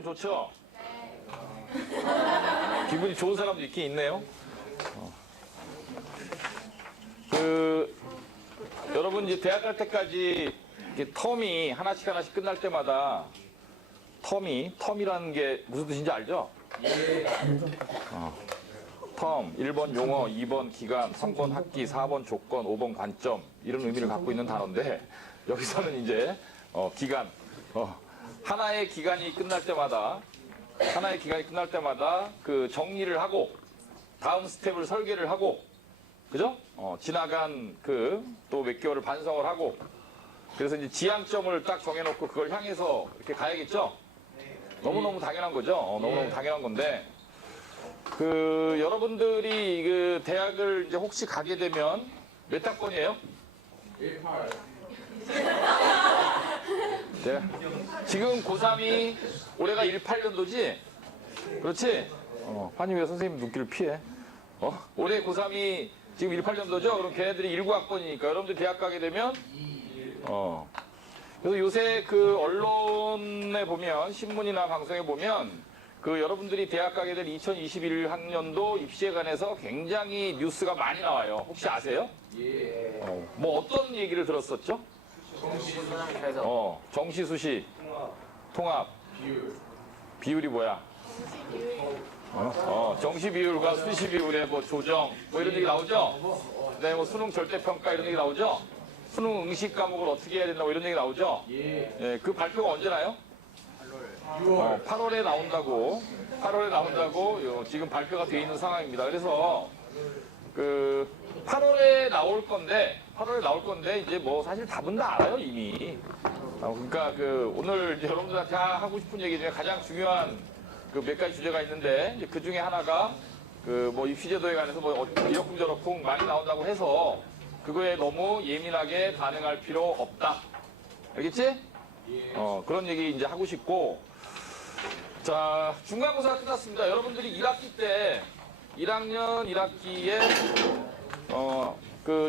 기분 좋죠? 기분이 좋은 사람도 있긴 있네요. 여러분 이제 대학 갈 때까지 이렇게 텀이 하나씩 끝날 때마다 텀이라는 게 무슨 뜻인지 알죠? 텀, 1번 용어, 2번 기간, 3번 학기, 4번 조건, 5번 관점 이런 의미를 갖고 있는 단어인데 여기서는 이제 기간, 하나의 기간이 끝날 때마다 그 정리를 하고 다음 스텝을 설계를 하고 그죠? 지나간 또 몇 개월을 반성을 하고 그래서 이제 지향점을 딱 정해놓고 그걸 향해서 이렇게 가야겠죠? 너무너무 당연한 거죠? 너무너무 당연한 건데 여러분들이 대학을 이제 혹시 가게 되면 몇 학번이에요? 18. 네. 지금 고3이 올해가 18년도지? 그렇지? 환희 왜 선생님 눈길을 피해? 올해 고3이 지금 18년도죠? 그럼 걔네들이 19학번이니까 여러분들 대학 가게 되면 그래서 요새 언론에 보면 신문이나 방송에 보면 여러분들이 대학 가게 될 2021학년도 입시에 관해서 굉장히 뉴스가 많이 나와요. 혹시 아세요? 예. 뭐 어떤 얘기를 들었었죠? 정시, 수시, 통합, 비율이 뭐야? 정시 비율과 수시 비율의 뭐 조정, 뭐 이런 얘기 나오죠? 네, 뭐 수능 절대평가 이런 얘기 나오죠? 수능 응시 과목을 어떻게 해야 된다 뭐 이런 얘기 나오죠? 예. 그 발표가 언제 나요? 6월. 8월에 나온다고 지금 발표가 되어 있는 상황입니다. 그래서 8월에 나올 건데 이제 뭐 사실 답은 다 알아요 이미. 그러니까 오늘 이제 여러분들한테 하고 싶은 얘기 중에 가장 중요한 몇 가지 주제가 있는데 이제 그 중에 하나가 뭐 입시제도에 관해서 뭐 이러쿵 저러쿵 많이 나온다고 해서 그거에 너무 예민하게 반응할 필요 없다. 알겠지? 그런 얘기 이제 하고 싶고. 자, 중간고사가 끝났습니다. 여러분들이 1학기 때 1학년 1학기에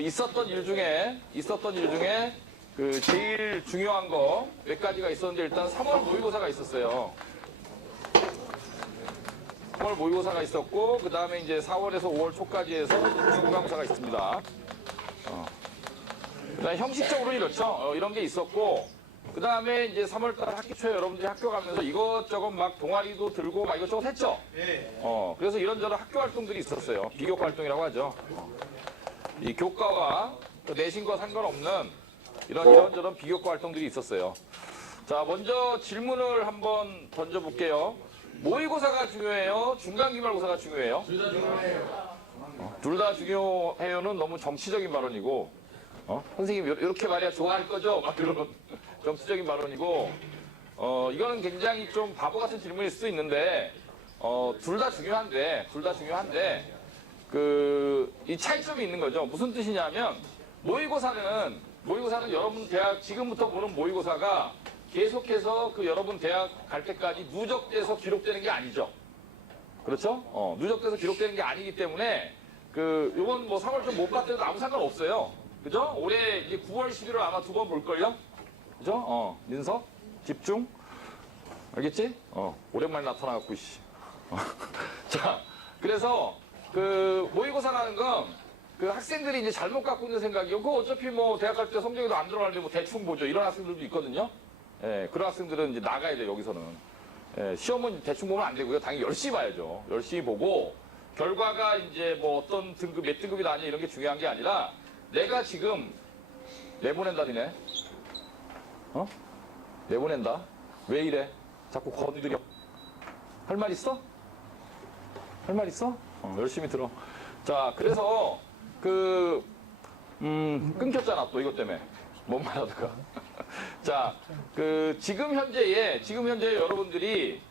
있었던 일 중에 제일 중요한 거 몇 가지가 있었는데 일단 3월 모의고사가 있었어요. 3월 모의고사가 있었고 그 다음에 이제 4월에서 5월 초까지 해서 중간고사가 있습니다. 그다음에 형식적으로 이렇죠. 이런 게 있었고 그 다음에 이제 3월달 학기 초에 여러분들이 학교 가면서 이것저것 막 동아리도 들고 막 이것저것 했죠. 네. 그래서 이런저런 학교 활동들이 있었어요. 비교과 활동이라고 하죠. 이 교과와 내신과 상관없는 이런저런 비교과 활동들이 있었어요. 자, 먼저 질문을 한번 던져볼게요. 모의고사가 중요해요? 중간기말고사가 중요해요? 둘 다 중요해요. 둘 다 중요해요는 너무 정치적인 발언이고 선생님 이렇게 말해야 좋아할 거죠? 막 이런 정치적인 발언이고 이거는 굉장히 좀 바보 같은 질문일 수도 있는데 둘 다 중요한데 이 차이점이 있는 거죠. 무슨 뜻이냐면 모의고사는 여러분 대학 지금부터 보는 모의고사가 계속해서 여러분 대학 갈 때까지 누적돼서 기록되는 게 아니죠. 그렇죠? 누적돼서 기록되는 게 아니기 때문에 요번 뭐 3월 좀 못 봤더라도 아무 상관없어요. 그죠? 올해 이제 9월, 11월 아마 2번 볼걸요? 그죠? 민석? 집중? 알겠지? 오랜만에 나타나갖고, 씨. 자, 그래서, 모의고사라는 건, 학생들이 이제 잘못 갖고 있는 생각이요. 그거 어차피 뭐, 대학 갈 때 성적에도 안 들어가는데 뭐, 대충 보죠. 이런 학생들도 있거든요. 예, 그런 학생들은 이제 나가야 돼요, 여기서는. 예, 시험은 대충 보면 안 되고요. 당연히 열심히 봐야죠. 열심히 보고, 결과가 이제 뭐, 어떤 등급, 몇 등급이 나냐 이런 게 중요한 게 아니라, 내가 지금 내보낸다니네. 내보낸다. 왜 이래? 자꾸 건드려. 할 말 있어? 할 말 있어? 열심히 들어. 자, 그래서 끊겼잖아 또 이것 때문에. 뭔 말 하다가. 자, 지금 현재에 여러분들이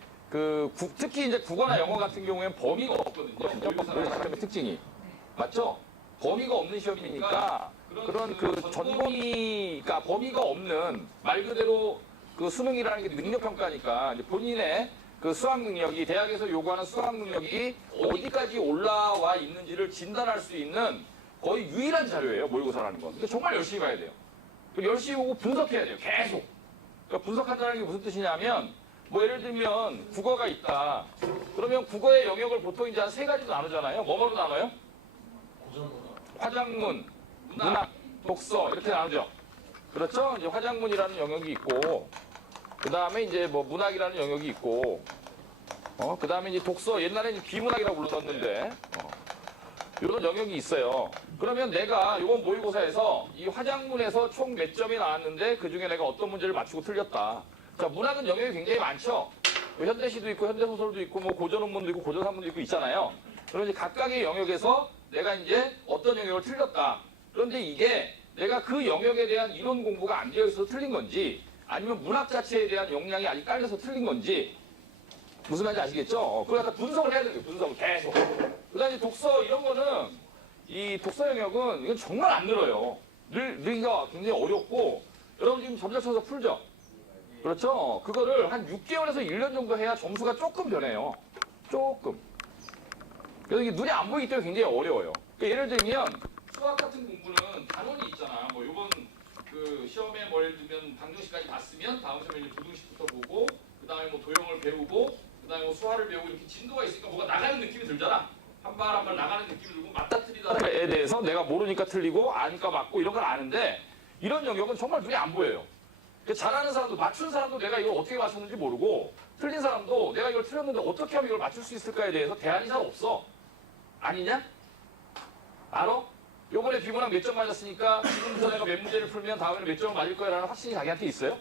특히 이제 국어나 영어 같은 경우에는 범위가 없거든요. 시험의 특징이. 맞죠? 범위가 없는 시험이니까 그런 전범위가 범위가 없는 말 그대로 수능이라는 게 능력평가니까 본인의 수학 능력이 대학에서 요구하는 수학 능력이 어디까지 올라와 있는지를 진단할 수 있는 거의 유일한 자료예요. 모의고사라는 건. 근데 정말 열심히 봐야 돼요. 열심히 보고 분석해야 돼요. 계속. 그러니까 분석한다는 게 무슨 뜻이냐면 뭐 예를 들면 국어가 있다. 그러면 국어의 영역을 보통 이제 한 세 가지로 나누잖아요. 뭐로 나눠요? 화작문, 문학, 독서 이렇게 나누죠. 그렇죠? 이제 화작문이라는 영역이 있고, 그 다음에 이제 뭐 문학이라는 영역이 있고, 그 다음에 이제 독서, 옛날에는 비문학이라고 불렀었는데, 이런 영역이 있어요. 그러면 내가 이번 모의고사에서 이 화작문에서 총 몇 점이 나왔는데 그 중에 내가 어떤 문제를 맞추고 틀렸다. 자, 문학은 영역이 굉장히 많죠. 뭐 현대시도 있고 현대소설도 있고 뭐 고전원문도 있고 고전산문도 있고 있잖아요. 그럼 이제 각각의 영역에서 내가 이제 어떤 영역을 틀렸다. 그런데 이게 내가 그 영역에 대한 이론 공부가 안 되어 있어서 틀린 건지 아니면 문학 자체에 대한 역량이 아직 깔려서 틀린 건지 무슨 말인지 아시겠죠? 그걸 갖다 분석을 해야 돼요. 분석을 계속. 그 다음에 독서 이런 거는 이 독서 영역은 이건 정말 안 늘어요. 늘기가 굉장히 어렵고 여러분 지금 점자 쳐서 풀죠? 그렇죠? 그거를 한 6개월에서 1년 정도 해야 점수가 조금 변해요. 조금. 그래서 이게 눈이 안 보이기 때문에 굉장히 어려워요. 그러니까 예를 들면 수학 같은 공부는 단원이 있잖아. 뭐 요번 그 시험에 뭐 예를 들면 방정식까지 봤으면 다음 시험에 이제 부등식부터 보고 그 다음에 뭐 도형을 배우고 그 다음에 뭐 수화를 배우고 이렇게 진도가 있으니까 뭐가 나가는 느낌이 들잖아. 한 발 한 발 나가는 느낌이 들고 맞다 틀리다에 대해서 내가 모르니까 틀리고 아니까 맞고 이런 걸 아는데 이런 영역은 정말 눈이 안 보여요. 잘하는 사람도 맞춘 사람도 내가 이걸 어떻게 맞췄는지 모르고 틀린 사람도 내가 이걸 틀렸는데 어떻게 하면 이걸 맞출 수 있을까에 대해서 대안이 잘 없어. 아니냐? 알아? 요번에 비문학 몇 점 맞았으니까 지금부터 내가 몇 문제를 풀면 다음에는 몇 점을 맞을 거야라는 확신이 자기한테 있어요?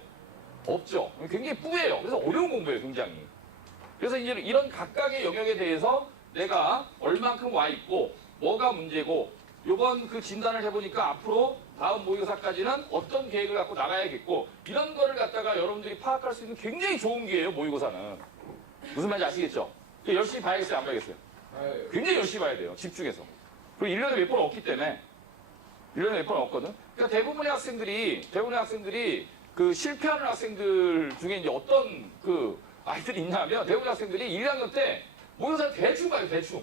없죠. 굉장히 뿌예요. 그래서 어려운 공부예요, 굉장히. 그래서 이제 이런 각각의 영역에 대해서 내가 얼만큼 와 있고 뭐가 문제고 요번 그 진단을 해보니까 앞으로 다음 모의고사까지는 어떤 계획을 갖고 나가야겠고 이런 거를 갖다가 여러분들이 파악할 수 있는 굉장히 좋은 기회예요, 모의고사는. 무슨 말인지 아시겠죠? 열심히 봐야겠어요, 안 봐야겠어요? 굉장히 열심히 봐야 돼요, 집중해서. 그리고 1년에 몇 번 없기 때문에 1년에 몇 번 없거든. 그러니까 대부분의 학생들이 그 실패하는 학생들 중에 이제 어떤 그 아이들이 있냐면 대부분의 학생들이 1학년 때 모의고사를 대충 봐요, 대충.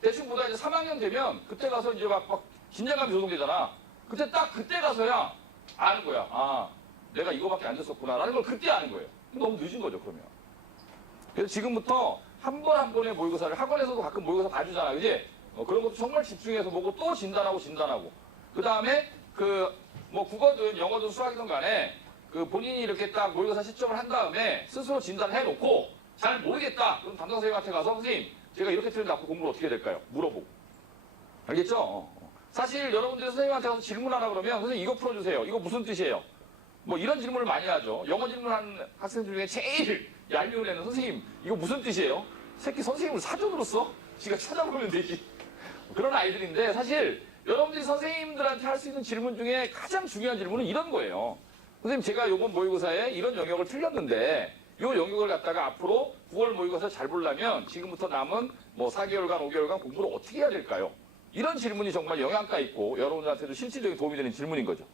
대충 보다 이제 3학년 되면 그때 가서 이제 막 긴장감이 조성되잖아. 그때 가서야 아는 거야. 아, 내가 이거밖에 안 됐었구나. 라는 걸 그때 아는 거예요. 너무 늦은 거죠, 그러면. 그래서 지금부터 한 번 한 번의 모의고사를 학원에서도 가끔 모의고사 봐주잖아. 그지? 그런 것도 정말 집중해서 보고 또 진단하고. 그 다음에 뭐 국어든 영어든 수학이든 간에 그 본인이 이렇게 딱 모의고사 시점을 한 다음에 스스로 진단을 해놓고 잘 모르겠다. 그럼 담당 선생님한테 가서 선생님, 제가 이렇게 틀린데 앞으로 공부를 어떻게 해야 될까요? 물어보고. 알겠죠? 사실 여러분들이 선생님한테 가서 질문하라 그러면 선생님 이거 풀어주세요. 이거 무슨 뜻이에요? 뭐 이런 질문을 많이 하죠. 영어 질문하는 학생들 중에 제일 얄미운 애는 선생님 이거 무슨 뜻이에요? 새끼 선생님을 사전으로 써? 지가 찾아보면 되지. 그런 아이들인데 사실 여러분들이 선생님들한테 할 수 있는 질문 중에 가장 중요한 질문은 이런 거예요. 선생님 제가 이번 모의고사에 이런 영역을 틀렸는데 이 영역을 갖다가 앞으로 9월 모의고사 잘 보려면 지금부터 남은 뭐 4개월간, 5개월간 공부를 어떻게 해야 될까요? 이런 질문이 정말 영양가 있고 여러분들한테도 실질적인 도움이 되는 질문인 거죠.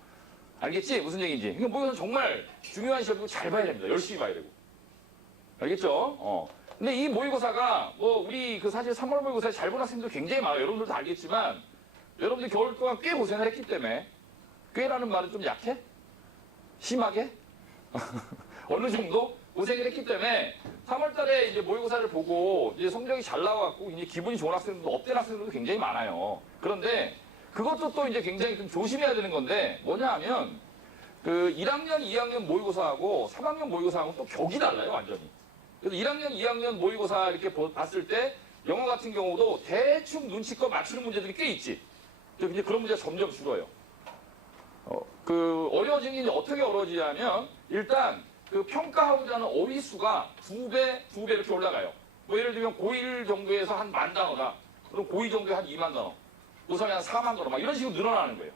알겠지? 무슨 얘기인지. 그러니까 모의고사는 정말 중요한 시험이고 잘 봐야 됩니다. 열심히 봐야 되고. 알겠죠? 근데 이 모의고사가 뭐 우리 그 사실 3월 모의고사에 잘 본 학생들 굉장히 많아요. 여러분들도 알겠지만 여러분들이 겨울 동안 꽤 고생을 했기 때문에 꽤라는 말은 좀 약해? 심하게? 어느 정도 고생을 했기 때문에 3월 달에 이제 모의고사를 보고 이제 성적이 잘 나와갖고 이제 기분이 좋은 학생들도 업된 학생들도 굉장히 많아요. 그런데 그것도 또 이제 굉장히 좀 조심해야 되는 건데 뭐냐 하면 그 1학년, 2학년 모의고사하고 3학년 모의고사하고 또 격이 달라요, 완전히. 그래서 1학년, 2학년 모의고사 이렇게 봤을 때 영어 같은 경우도 대충 눈치껏 맞추는 문제들이 꽤 있지. 이제 그런 문제가 점점 줄어요. 어려워지는 게 이제 어떻게 어려워지냐면 일단 그 평가하고자 하는 어휘 수가 2배 이렇게 올라가요. 뭐 예를 들면 고1 정도에서 한 10,000단어다. 그럼 고2 정도에 한 20,000단어. 고3에 한 40,000단어. 막 이런 식으로 늘어나는 거예요.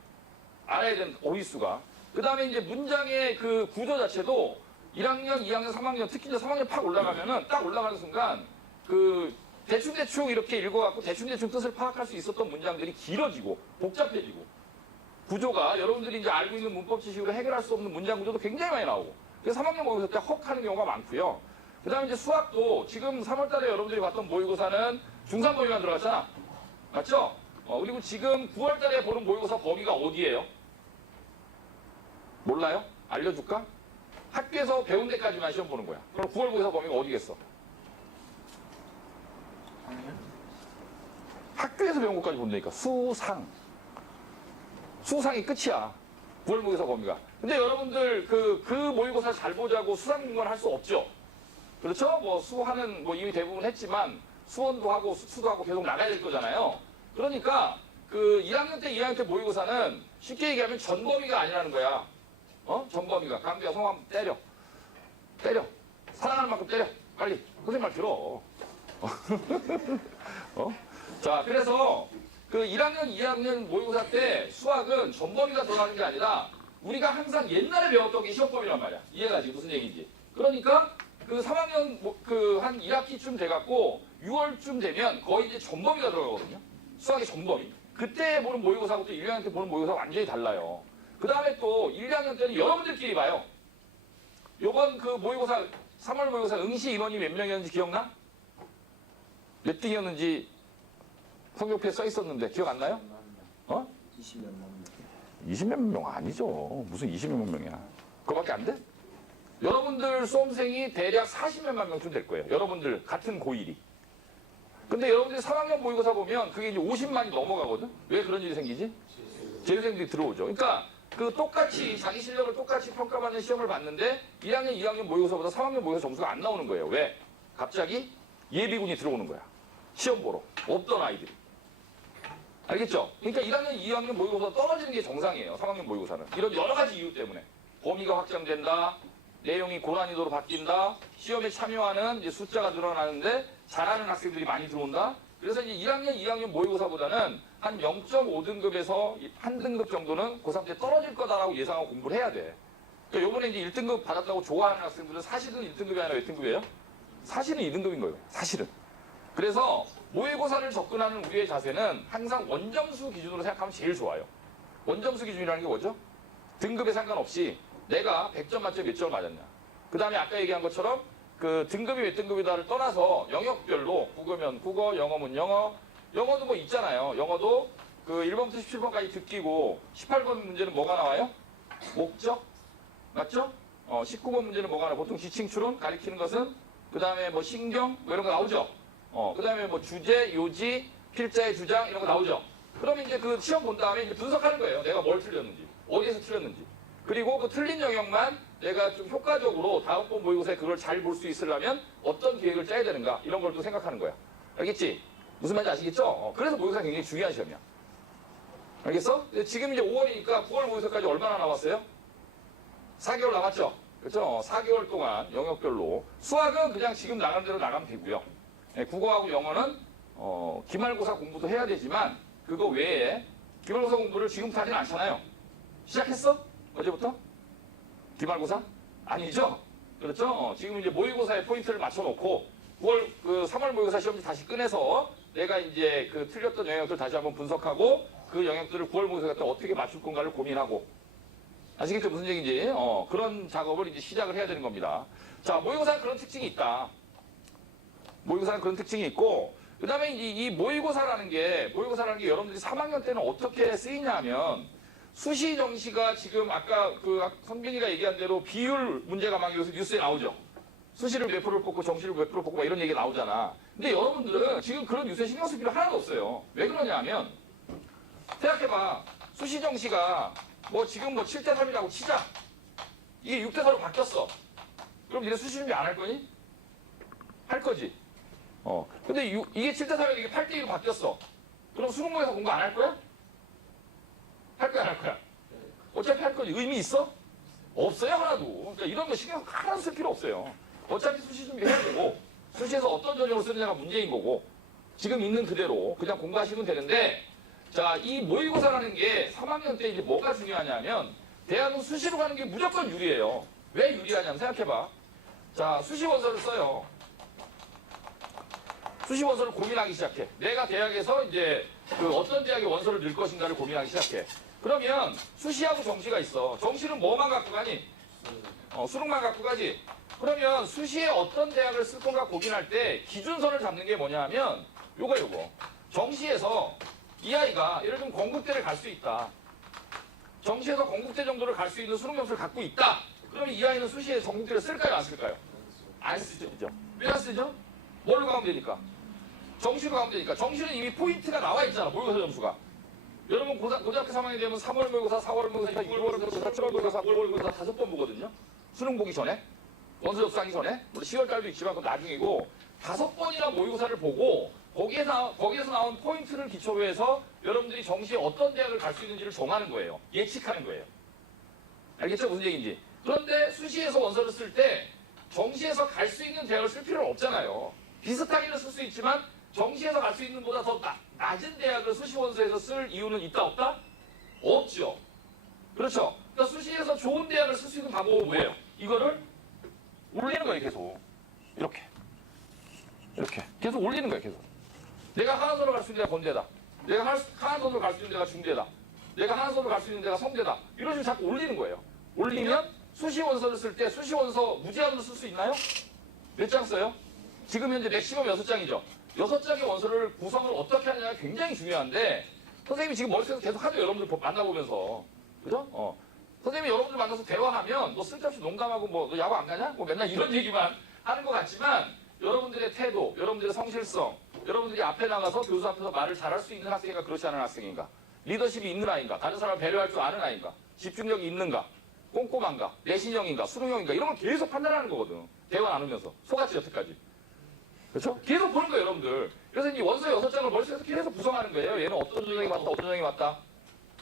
알아야 되는 어휘 수가. 그 다음에 이제 문장의 그 구조 자체도 1학년, 2학년, 3학년, 특히 이제 3학년 팍 올라가면은 딱 올라가는 순간 그 대충 이렇게 읽어갖고 대충 뜻을 파악할 수 있었던 문장들이 길어지고 복잡해지고 구조가 여러분들이 이제 알고 있는 문법 지식으로 해결할 수 없는 문장 구조도 굉장히 많이 나오고 그래서 3학년 모의고사 때 헉 하는 경우가 많고요. 그 다음에 이제 수학도 지금 3월 달에 여러분들이 봤던 모의고사는 중3 범위만 들어갔잖아. 맞죠? 그리고 지금 9월 달에 보는 모의고사 범위가 어디예요? 몰라요? 알려줄까? 학교에서 배운 데까지만 시험 보는 거야. 그럼 9월 모의고사 범위가 어디겠어? 상이요? 학교에서 배운 것까지 본다니까. 수상. 수상이 끝이야. 9월 모의고사 범위가. 근데 여러분들 그 모의고사 잘 보자고 수상 공부는 할 수 없죠. 그렇죠? 뭐 수하는 뭐 이미 대부분 했지만 수원도 하고 수도 하고 계속 나가야 될 거잖아요. 그러니까 그 1학년 때 2학년 때 모의고사는 쉽게 얘기하면 전범위가 아니라는 거야. 전범위가. 강비야 성함 때려. 때려. 사랑하는 만큼 때려. 빨리. 선생님 말 들어. 자, 그래서 그 1학년, 2학년 모의고사 때 수학은 전범위가 들어가는 게 아니라 우리가 항상 옛날에 배웠던 게 시험범위란 말이야. 이해가지? 무슨 얘기인지. 그러니까 그 3학년 그 한 1학기쯤 돼갖고 6월쯤 되면 거의 이제 전범위가 들어가거든요. 수학의 전범위. 그때 보는 모의고사하고 또 1, 2학년 때 보는 모의고사가 완전히 달라요. 그 다음에 또 1, 2학년 때는 여러분들끼리 봐요. 요번 그 모의고사, 3월 모의고사 응시 인원이 몇 명이었는지 기억나? 몇 등이었는지 성적표에 써 있었는데 기억 안 나요? 20몇 명. 20몇 명 아니죠. 무슨 20몇 명이야. 그거밖에 안 돼? 여러분들 수험생이 대략 40몇만 명쯤 될 거예요. 여러분들 같은 고1이. 근데 여러분들이 3학년 모의고사 보면 그게 이제 50만이 넘어가거든? 왜 그런 일이 생기지? 재수생들이 들어오죠. 그러니까 그 똑같이 자기 실력을 똑같이 평가받는 시험을 봤는데 1학년, 2학년 모의고사보다 3학년 모의고사 점수가 안 나오는 거예요. 왜? 갑자기 예비군이 들어오는 거야. 시험 보러. 없던 아이들이. 알겠죠? 그러니까 1학년, 2학년 모의고사 떨어지는 게 정상이에요. 3학년 모의고사는. 이런 여러 가지 이유 때문에. 범위가 확장된다. 내용이 고난이도로 바뀐다. 시험에 참여하는 이제 숫자가 늘어나는데 잘하는 학생들이 많이 들어온다. 그래서 이제 1학년, 2학년 모의고사보다는 한 0.5등급에서 1등급 정도는 고3 때 떨어질 거다라고 예상하고 공부를 해야 돼. 그러니까 요번에 이제 1등급 받았다고 좋아하는 학생들은 사실은 1등급이 아니라 몇 등급이에요? 사실은 2등급인 거예요. 사실은. 그래서 모의고사를 접근하는 우리의 자세는 항상 원점수 기준으로 생각하면 제일 좋아요. 원점수 기준이라는 게 뭐죠? 등급에 상관없이 내가 100점 만점에 몇 점을 맞았냐. 그 다음에 아까 얘기한 것처럼 그 등급이 몇 등급이다를 떠나서 영역별로 국어면 국어, 영어면 영어, 영어도 뭐 있잖아요. 영어도 그 1번부터 17번까지 듣기고 18번 문제는 뭐가 나와요? 목적? 맞죠? 19번 문제는 뭐가 나와요? 보통 지칭 추론 가리키는 것은 그 다음에 뭐 신경 뭐 이런 거 나오죠. 그 다음에 뭐 주제, 요지, 필자의 주장 이런 거 나오죠. 그러면 이제 그 시험 본 다음에 이제 분석하는 거예요. 내가 뭘 틀렸는지, 어디에서 틀렸는지. 그리고 그 틀린 영역만 내가 좀 효과적으로 다음번 모의고사에 그걸 잘 볼 수 있으려면 어떤 계획을 짜야 되는가 이런 걸 또 생각하는 거야. 알겠지? 무슨 말인지 아시겠죠? 그래서 모의고사가 굉장히 중요한 시험이야. 알겠어? 지금 이제 5월이니까 9월 모의고사까지 얼마나 남았어요? 4개월 남았죠? 그렇죠? 4개월 동안 영역별로. 수학은 그냥 지금 나가는 대로 나가면 되고요. 국어하고 영어는 기말고사 공부도 해야 되지만 그거 외에 기말고사 공부를 지금부터 하진 않잖아요. 시작했어? 어제부터? 기말고사? 아니죠? 그렇죠? 지금 이제 모의고사에 포인트를 맞춰놓고 9월, 3월 모의고사 시험지 다시 꺼내서 내가 이제 그 틀렸던 영역들 다시 한번 분석하고 그 영역들을 9월 모의고사 때 어떻게 맞출 건가를 고민하고 아시겠죠? 무슨 얘기인지? 그런 작업을 이제 시작을 해야 되는 겁니다. 자, 모의고사는 그런 특징이 있다. 모의고사는 그런 특징이 있고 그 다음에 이 모의고사라는 게 여러분들이 3학년 때는 어떻게 쓰이냐 하면 수시 정시가 지금 아까 그 성빈이가 얘기한 대로 비율 문제가 막 요새 뉴스에 나오죠. 수시를 몇 프로를 뽑고 정시를 몇 프로 뽑고 막 이런 얘기 나오잖아. 근데 여러분들은 지금 그런 뉴스에 신경 쓸 필요 하나도 없어요. 왜 그러냐 하면 생각해봐. 수시 정시가 뭐 지금 뭐 7대 3이라고 치자. 이게 6대 4로 바뀌었어. 그럼 니네 수시 준비 안 할 거니? 할 거지. 근데 이게 7대 3이고 이게 8대 2로 바뀌었어. 그럼 수능모에서 공부 안 할 거야? 할 거야, 안 할 거야? 어차피 할 거지. 의미 있어? 없어요, 하나도. 그러니까 이런 거 신경 하나도 쓸 필요 없어요. 어차피 수시 준비해야 되고, 수시에서 어떤 전형으로 쓰느냐가 문제인 거고, 지금 있는 그대로 그냥 공부하시면 되는데, 자, 이 모의고사라는 게 3학년 때 이제 뭐가 중요하냐면, 대학은 수시로 가는 게 무조건 유리해요. 왜 유리하냐면, 생각해봐. 자, 수시 원서를 써요. 수시 원서를 고민하기 시작해. 내가 대학에서 이제 그 어떤 대학에 원서를 넣을 것인가를 고민하기 시작해. 그러면 수시하고 정시가 있어. 정시는 뭐만 갖고 가니? 수능만 갖고 가지. 그러면 수시에 어떤 대학을 쓸 건가 고민할 때 기준선을 잡는 게 뭐냐 하면 요거. 정시에서 이 아이가 예를 들면 건국대를 갈 수 있다. 정시에서 건국대 정도를 갈 수 있는 수능 점수를 갖고 있다. 그러면 이 아이는 수시에 전국대를 쓸까요? 안 쓸까요? 안 쓰죠. 왜 안 쓰죠? 뭘로 가면 되니까? 정시로 가면 되니까. 정시는 이미 포인트가 나와 있잖아. 모의고사 점수가. 여러분 고등학교 3학년이 되면 3월 모의고사, 4월 모의고사, 6월 모의고사, 7월 모의고사, 9월 모의고사 5번 보거든요. 수능 보기 전에. 원서 접수하기 전에. 물론 10월 달도 있지만 그건 나중이고 5번이나 모의고사를 보고 거기에서 나온 포인트를 기초로 해서 여러분들이 정시에 어떤 대학을 갈 수 있는지를 정하는 거예요. 예측하는 거예요. 알겠죠? 무슨 얘기인지. 그런데 수시에서 원서를 쓸 때 정시에서 갈 수 있는 대학을 쓸 필요는 없잖아요. 비슷하게는 쓸 수 있지만 정시에서 갈 수 있는 보다 더 낮은 대학을 수시 원서에서 쓸 이유는 있다 없다? 없죠. 그렇죠. 그러니까 수시에서 좋은 대학을 쓸 수 있는 방법은 뭐예요? 이거를 올리는 거예요. 계속. 이렇게. 계속 올리는 거예요. 계속. 내가 하나선으로 갈 수 있는 데가 건대다. 내가 하나선으로 갈 수 있는 데가 중대다. 내가 하나선으로 갈 수 있는 데가 성대다. 이런 식으로 자꾸 올리는 거예요. 올리면 수시 원서를 쓸 때 수시 원서 무제한으로 쓸 수 있나요? 몇 장 써요? 지금 현재 맥시멈 6장이죠. 6장의 원서를 구성을 어떻게 하느냐가 굉장히 중요한데 선생님이 지금 머릿속에서 계속 하죠. 여러분들 만나보면서. 그죠? 선생님이 여러분들 만나서 대화하면 너 쓸데없이 농담하고 뭐 너 야구 안 가냐? 뭐 맨날 이런 얘기만 하는 것 같지만 여러분들의 태도, 여러분들의 성실성, 여러분들이 앞에 나가서 교수 앞에서 말을 잘할 수 있는 학생인가 그렇지 않은 학생인가? 리더십이 있는 아이인가? 다른 사람을 배려할 줄 아는 아이인가? 집중력이 있는가? 꼼꼼한가? 내신형인가? 수능형인가? 이런 걸 계속 판단하는 거거든. 대화 나누면서. 속았지 여태까지. 그렇죠? 계속 보는 거예요, 여러분들. 그래서 이 원서 6장을 머릿속에서 계속 구성하는 거예요. 얘는 어떤 전형이 맞다, 어떤 전형이 맞다.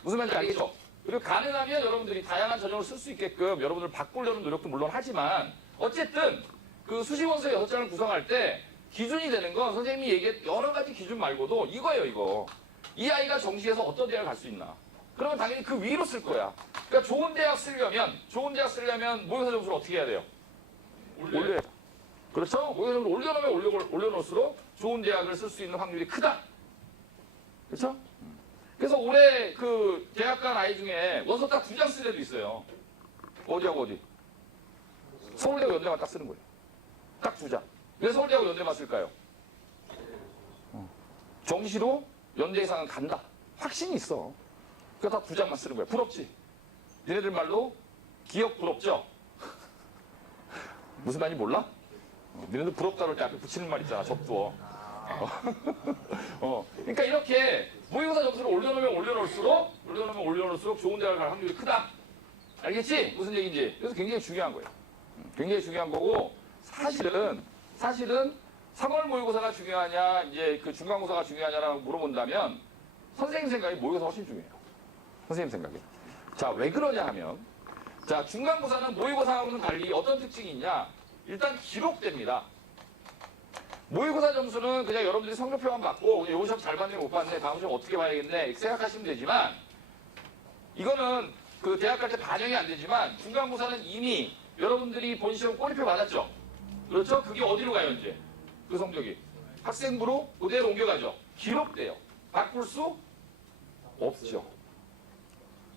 무슨 말인지 알겠죠? 그리고 가능하면 여러분들이 다양한 전형을 쓸 수 있게끔 여러분들 바꾸려는 노력도 물론 하지만 어쨌든 그 수시 원서 6장을 구성할 때 기준이 되는 건 선생님이 얘기한 여러 가지 기준 말고도 이거예요, 이거. 이 아이가 정시에서 어떤 대학을 갈 수 있나. 그러면 당연히 그 위로 쓸 거야. 그러니까 좋은 대학 쓰려면 모의고사 점수를 어떻게 해야 돼요? 올려야 돼. 그렇죠? 모의고사 점수를 올려놓을수록 좋은 대학을 쓸 수 있는 확률이 크다. 그렇죠? 그래서 올해 그 대학 간 아이 중에 원서 딱 2장 쓸 애도 있어요. 어디하고 어디? 서울대하고 연대만 딱 쓰는 거예요. 딱 2장. 왜 서울대하고 연대만 쓸까요? 정시로 연대 이상은 간다. 확신이 있어. 그러니까 다 2장만 쓰는 거야. 부럽지? 니네들 말로 기억 부럽죠? 무슨 말인지 몰라? 니네들 부럽다 그럴 때 앞에 붙이는 말 있잖아. 접두어. 그러니까 이렇게 모의고사 점수를 올려놓을수록 좋은 대학을 갈 확률이 크다. 알겠지? 무슨 얘기인지. 그래서 굉장히 중요한 거예요. 굉장히 중요한 거고 사실은 3월 모의고사가 중요하냐 이제 그 중간고사가 중요하냐라고 물어본다면 선생님 생각에 모의고사가 훨씬 중요해요. 선생님 생각에. 자, 왜 그러냐 하면 자, 중간고사는 모의고사하고는 달리 어떤 특징이 있냐? 일단 기록됩니다. 모의고사 점수는 그냥 여러분들이 성적표만 받고 요 시험 잘 봤네 못 봤네 다음 시험 어떻게 봐야겠네 이렇게 생각하시면 되지만 이거는 그 대학 갈 때 반영이 안 되지만 중간고사는 이미 여러분들이 본 시험 꼬리표 받았죠. 그렇죠? 그게 어디로 가요 이제? 그 성적이 학생부로 그대로 옮겨가죠. 기록돼요. 바꿀 수 없죠.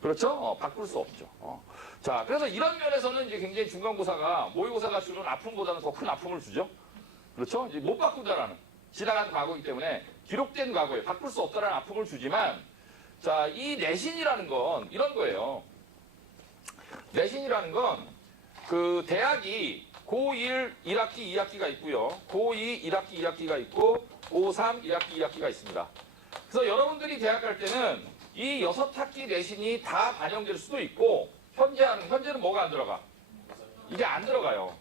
그렇죠? 바꿀 수 없죠. 자, 그래서 이런 면에서는 이제 굉장히 중간고사가 모의고사가 주는 아픔보다는 더 큰 아픔을 주죠. 그렇죠? 이제 못 바꾸다라는 지나간 과거이기 때문에 기록된 과거에 바꿀 수 없다라는 아픔을 주지만 자, 이 내신이라는 건 이런 거예요. 내신이라는 건 그 대학이 고1 1학기 2학기가 있고요. 고2 1학기 2학기가 있고 고3 1학기 2학기가 있습니다. 그래서 여러분들이 대학 갈 때는 이 6학기 내신이 다 반영될 수도 있고 현재는 뭐가 안 들어가? 이게 안 들어가요.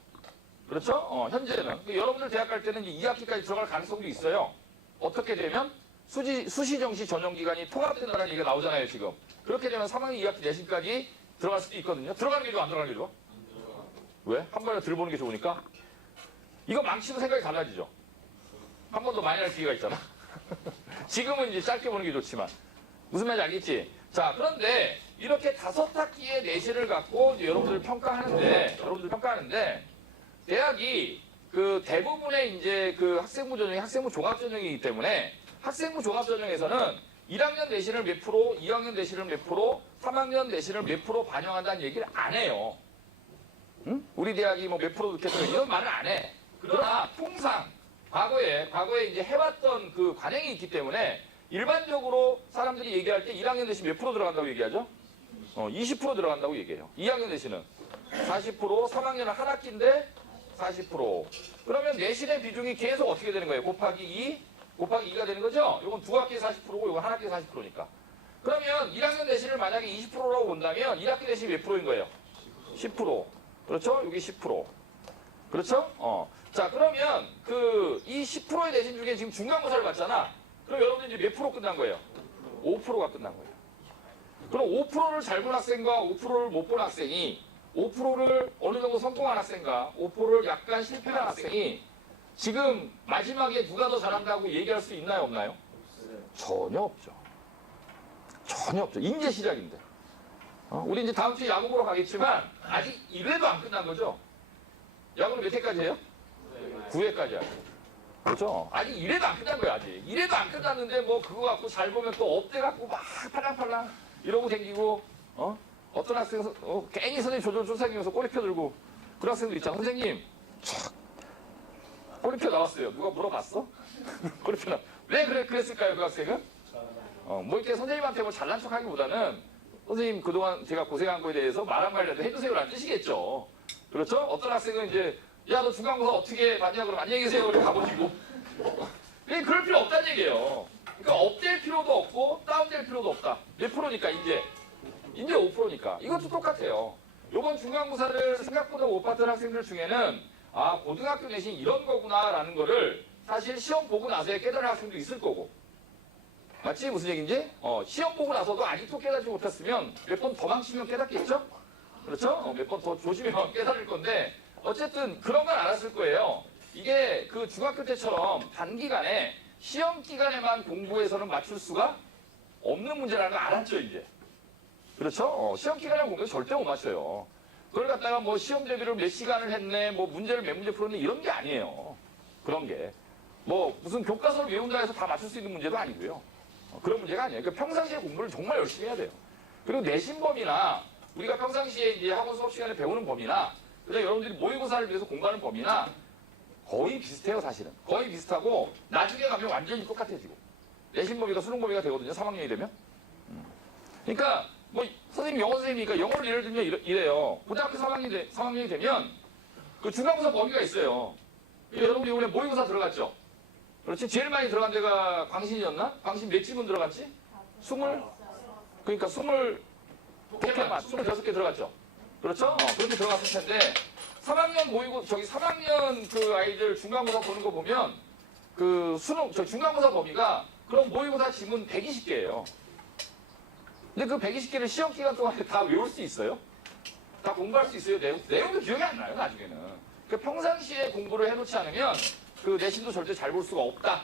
그렇죠? 현재는. 여러분들 대학 갈 때는 이제 2학기까지 들어갈 가능성도 있어요. 어떻게 되면 수시 정시 전형 기간이 통합된다는 얘기가 나오잖아요, 지금. 그렇게 되면 3학기 2학기 내신까지 들어갈 수도 있거든요. 들어가는 게 좋아, 안 들어가는 게 좋아? 왜? 한 번에 들어보는 게 좋으니까? 이거 망치면 생각이 달라지죠. 한 번 더 많이 할 기회가 있잖아. 지금은 이제 짧게 보는 게 좋지만. 무슨 말인지 알겠지? 자, 그런데 이렇게 5학기의 내신을 갖고 이제 여러분들 평가하는데 대학이 그 대부분의 이제 그 학생부 전형이 학생부 종합 전형이기 때문에 학생부 종합 전형에서는 1학년 내신을 몇 프로, 2학년 내신을 몇 프로, 3학년 내신을 몇 프로 반영한다는 얘기를 안 해요. 응? 우리 대학이 뭐 몇 프로 넣겠다 이런 말은 안 해. 그러나 통상 과거에 이제 해왔던 그 관행이 있기 때문에 일반적으로 사람들이 얘기할 때 1학년 내신 몇 프로 들어간다고 얘기하죠? 20% 들어간다고 얘기해요. 2학년 내신은 40%, 3학년은 한 학기인데 40%. 그러면 내신의 비중이 계속 어떻게 되는 거예요? 곱하기 2, 곱하기 2가 되는 거죠? 이건 두 학기에 40%고 이건 한 학기에 40%니까. 그러면 1학년 내신을 만약에 20%라고 본다면 1학기 내신이 몇 프로인 거예요? 10%. 그렇죠? 여기 10%. 그렇죠? 자, 그러면 이 10%의 내신 중에 지금 중간고사를 봤잖아. 그럼 여러분들 이제 몇 프로 끝난 거예요? 5%가 끝난 거예요. 그럼 5%를 잘 본 학생과 5%를 못 본 학생이 5%를 어느 정도 성공한 학생과 5%를 약간 실패한 학생이 지금 마지막에 누가 더 잘한다고 얘기할 수 있나요? 없나요? 전혀 없죠. 전혀 없죠. 이제 시작인데. 우리 이제 다음 주에 야구 보러 가겠지만 아직 1회도 안 끝난 거죠. 야구는 몇 회까지 해요? 9회까지 하죠. 그렇죠? 아직 1회도 안 끝난 거야, 아직. 1회도 안 끝났는데 뭐 그거 갖고 잘 보면 또 업돼 갖고 막 팔랑팔랑 이러고 댕기고, 어떤 학생, 괜히 선생님 조절 쫓아다니면서 꼬리표 들고 그런 학생들 있잖아. 선생님, 촥, 꼬리표 나왔어요. 누가 물어봤어? 꼬리표 왜 그랬을까요, 그 학생은? 뭐 이렇게 선생님한테 뭐 잘난 척 하기보다는 선생님 그동안 제가 고생한 거에 대해서 말 한마디라도 해주세요라는 뜻이겠죠. 그렇죠? 어떤 학생은 이제 야, 너 중간고사 어떻게 봤냐? 그럼 안녕히 계세요. 이렇게 가보시고. 그럴 필요 없다는 얘기예요. 그러니까 업될 필요도 없고 다운될 필요도 없다. 몇 프로니까 이제 5%니까. 이것도 똑같아요. 이번 중간고사를 생각보다 못 봤던 학생들 중에는 아, 고등학교 내신 이런 거구나라는 거를 사실 시험 보고 나서야 깨달은 학생도 있을 거고. 맞지? 무슨 얘기인지? 시험 보고 나서도 아직도 깨닫지 못했으면 몇 번 더 망치면 깨닫겠죠? 그렇죠? 몇 번 더 조심하면 깨달을 건데 어쨌든 그런 건 알았을 거예요. 이게 그 중학교 때처럼 단기간에 시험 기간에만 공부해서는 맞출 수가 없는 문제라는 걸 알았죠, 이제. 그렇죠? 시험 기간에 공부해서 절대 못 맞춰요. 그걸 갖다가 뭐 시험 대비를 몇 시간을 했네, 뭐 문제를 몇 문제 풀었네, 이런 게 아니에요. 그런 게. 뭐 무슨 교과서를 외운다 해서 다 맞출 수 있는 문제도 아니고요. 그런 문제가 아니에요. 그러니까 평상시에 공부를 정말 열심히 해야 돼요. 그리고 내신 범위나 우리가 평상시에 이제 학원 수업 시간에 배우는 범위나 그다음에 여러분들이 모의고사를 위해서 공부하는 범위나 거의 비슷해요, 사실은. 거의 비슷하고 나중에 가면 완전히 똑같아지고. 내신 범위가 수능 범위가 되거든요, 3학년이 되면. 그러니까 뭐 선생님 영어 선생님이니까 영어를 예를 들면 이래요. 고등학교 3학년이 되면 그 중간고사 범위가 있어요. 여러분이 이번에 모의고사 들어갔죠? 그렇지? 제일 많이 들어간 데가 광신이었나? 광신 몇 지문 들어갔지? 26개 들어갔죠? 그렇죠? 그렇게 들어갔을 텐데 3학년 그 아이들 중간고사 보는 거 보면 그 중간고사 범위가 그럼 모의고사 지문 120개예요. 근데 그 120개를 시험 기간 동안에 다 외울 수 있어요? 다 공부할 수 있어요? 내용도 기억이 안 나요, 나중에는. 그러니까 평상시에 공부를 해놓지 않으면 그 내신도 절대 잘 볼 수가 없다.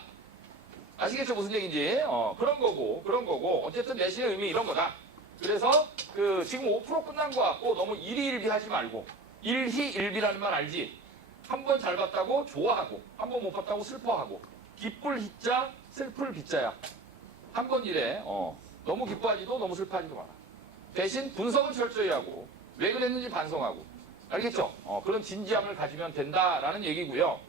아시겠죠? 무슨 얘기인지. 그런 거고. 어쨌든 내신의 의미 이런 거다. 그래서 그 지금 5% 끝난 거 같고 너무 일희일비 하지 말고 일희일비라는 말 알지? 한 번 잘 봤다고 좋아하고 한 번 못 봤다고 슬퍼하고 기쁠 희자 슬플 비자야. 한 번 이래. 너무 기뻐하지도 너무 슬퍼하지도 마라. 대신 분석은 철저히 하고 왜 그랬는지 반성하고. 알겠죠? 그런 진지함을 가지면 된다라는 얘기고요.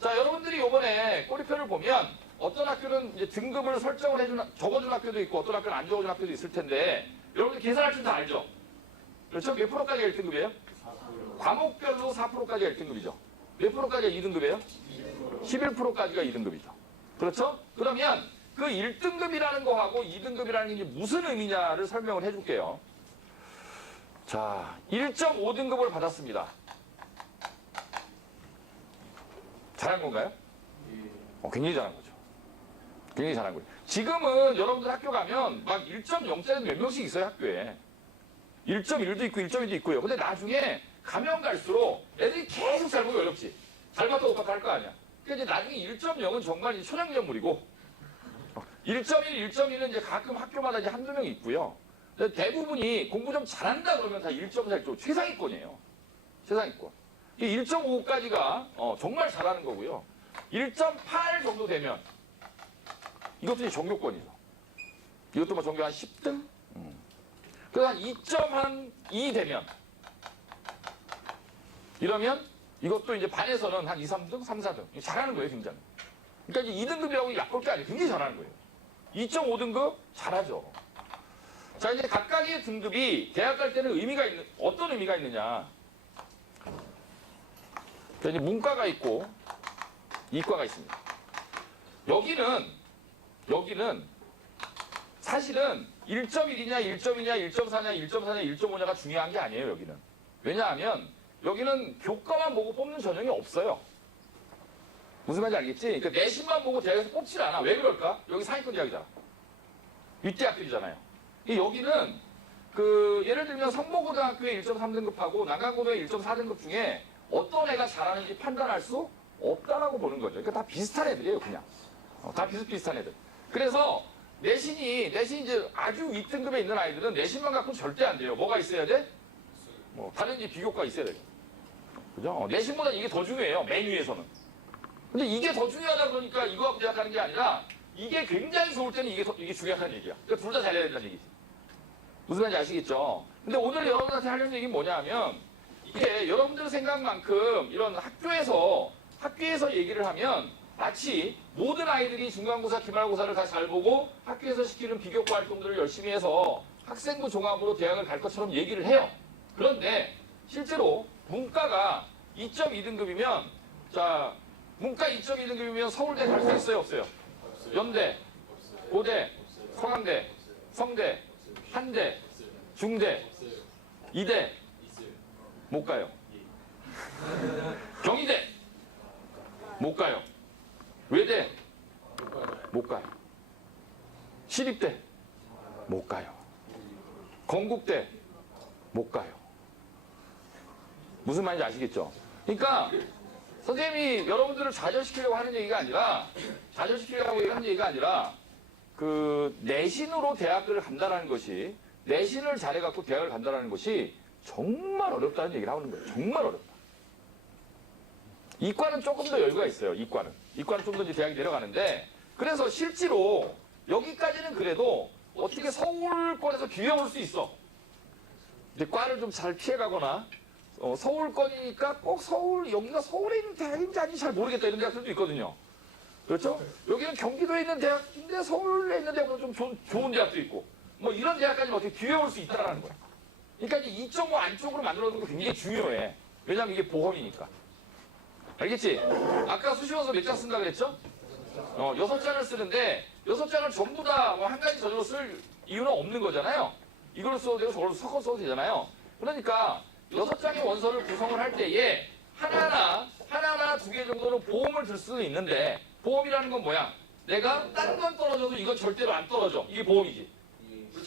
자, 여러분들이 이번에 꼬리표를 보면 어떤 학교는 이제 등급을 설정을 적어준 학교도 있고 어떤 학교는 안 적어준 학교도 있을 텐데 여러분들 계산할 줄 다 알죠? 그렇죠? 몇 프로까지가 1등급이에요? 과목별로 4%까지가 1등급이죠. 몇 프로까지가 2등급이에요? 11%까지가 2등급이죠. 그렇죠? 그러면 그 1등급이라는 거하고 2등급이라는 게 무슨 의미냐를 설명을 해줄게요. 자, 1.5등급을 받았습니다. 잘한 건가요? 굉장히 잘한 거죠. 굉장히 잘한 거예요. 지금은 여러분들 학교 가면 막 1.0짜리 몇 명씩 있어요, 학교에. 1.1도 있고 1.2도 있고요. 근데 나중에 가면 갈수록 애들이 계속 잘 보기 어렵지. 잘 봤다 못 봤다 할 거 아니야. 그러니까 이제 나중에 1.0은 정말 이제 초량연물이고 1.1, 1.2는 이제 가끔 학교마다 이제 한두 명 있고요. 대부분이 공부 좀 잘한다 그러면 다 1.4, 1.5 최상위권이에요. 최상위권. 1.5까지가 정말 잘하는 거고요. 1.8 정도 되면 이것도 이제 전교권이죠. 이것도 뭐 전교 한 10등? 그래서 한 2.2 되면 이러면 이것도 이제 반에서는 한 2, 3등, 3, 4등. 잘하는 거예요, 굉장히. 그러니까 이제 2등급이라고 약볼 게 아니에요. 굉장히 잘하는 거예요. 2.5등급? 잘하죠. 자, 이제 각각의 등급이 대학 갈 때는 어떤 의미가 있느냐. 자, 이제 문과가 있고, 이과가 있습니다. 여기는 사실은 1.1이냐, 1.2냐, 1.4냐, 1.4냐, 1.5냐가 중요한 게 아니에요, 여기는. 왜냐하면, 여기는 교과만 보고 뽑는 전형이 없어요. 무슨 말인지 알겠지? 그러니까 내신만 보고 대학에서 뽑질 않아. 왜 그럴까? 여기 상위권 대학이잖아. 윗대학들이잖아요. 여기는 예를 들면 성모고등학교의 1.3등급하고 난강고등의 1.4등급 중에 어떤 애가 잘하는지 판단할 수 없다라고 보는 거죠. 그러니까 다 비슷한 애들이에요, 그냥. 다 비슷비슷한 애들. 그래서 내신이 이제 아주 윗등급에 있는 아이들은 내신만 갖고는 절대 안 돼요. 뭐가 있어야 돼? 다른지 비교과 있어야 돼요. 그죠? 내신보다 이게 더 중요해요, 맨 위에서는. 근데 이게 더 중요하다 그러니까 이거 갖고 대학가는 게 아니라 이게 굉장히 좋을 때는 이게 중요하다는 얘기야. 그러니까 둘 다 잘해야 된다는 얘기지. 무슨 말인지 아시겠죠? 근데 오늘 여러분한테 하려는 얘기는 뭐냐 하면 이게 여러분들 생각만큼 이런 학교에서 얘기를 하면 마치 모든 아이들이 중간고사, 기말고사를 다 잘 보고 학교에서 시키는 비교과 활동들을 열심히 해서 학생부 종합으로 대학을 갈 것처럼 얘기를 해요. 그런데 실제로 문과가 2.2등급이면 자, 문과 2.2등급이면 서울대 갈 수 있어요, 없어요? 연대, 고대, 서강대, 성대, 한대, 중대, 이대 못 가요. 경희대 못 가요. 외대 못 가요. 시립대 못 가요. 건국대 못 가요. 무슨 말인지 아시겠죠? 그러니까 선생님이 여러분들을 좌절시키려고 하는 얘기가 아니라 내신으로 대학을 간다라는 것이 내신을 잘해갖고 대학을 간다라는 것이 정말 어렵다는 얘기를 하는 거예요. 정말 어렵다. 이과는 조금 더 여유가 있어요. 이과는 좀 더 이제 대학이 내려가는데 그래서 실제로 여기까지는 그래도 어떻게 서울권에서 기회올 수 있어. 근데 과를 좀 잘 피해가거나 서울권이니까 꼭 여기가 서울에 있는 대학인지 아닌지 잘 모르겠다 이런 대학들도 있거든요. 그렇죠? 여기는 경기도에 있는 대학인데 서울에 있는 대학보다 좀 좋은 대학도 있고 뭐 이런 대학까지 어떻게 기회 올 수 있다라는 거야. 그러니까 이제 2.5 안쪽으로 만들어 놓는 게 굉장히 중요해. 왜냐면 이게 보험이니까. 알겠지? 아까 수시원서 몇 장 쓴다 그랬죠? 6장을 쓰는데 6장을 전부 다 한 가지 저절로 쓸 이유는 없는 거잖아요. 이걸로 써도 되고 저걸로 섞어 써도 되잖아요. 그러니까 6장의 원서를 구성을 할 때에 하나하나 2개 정도는 보험을 들 수는 있는데 보험이라는 건 뭐야? 내가 딴 건 떨어져도 이건 절대로 안 떨어져. 이게 보험이지.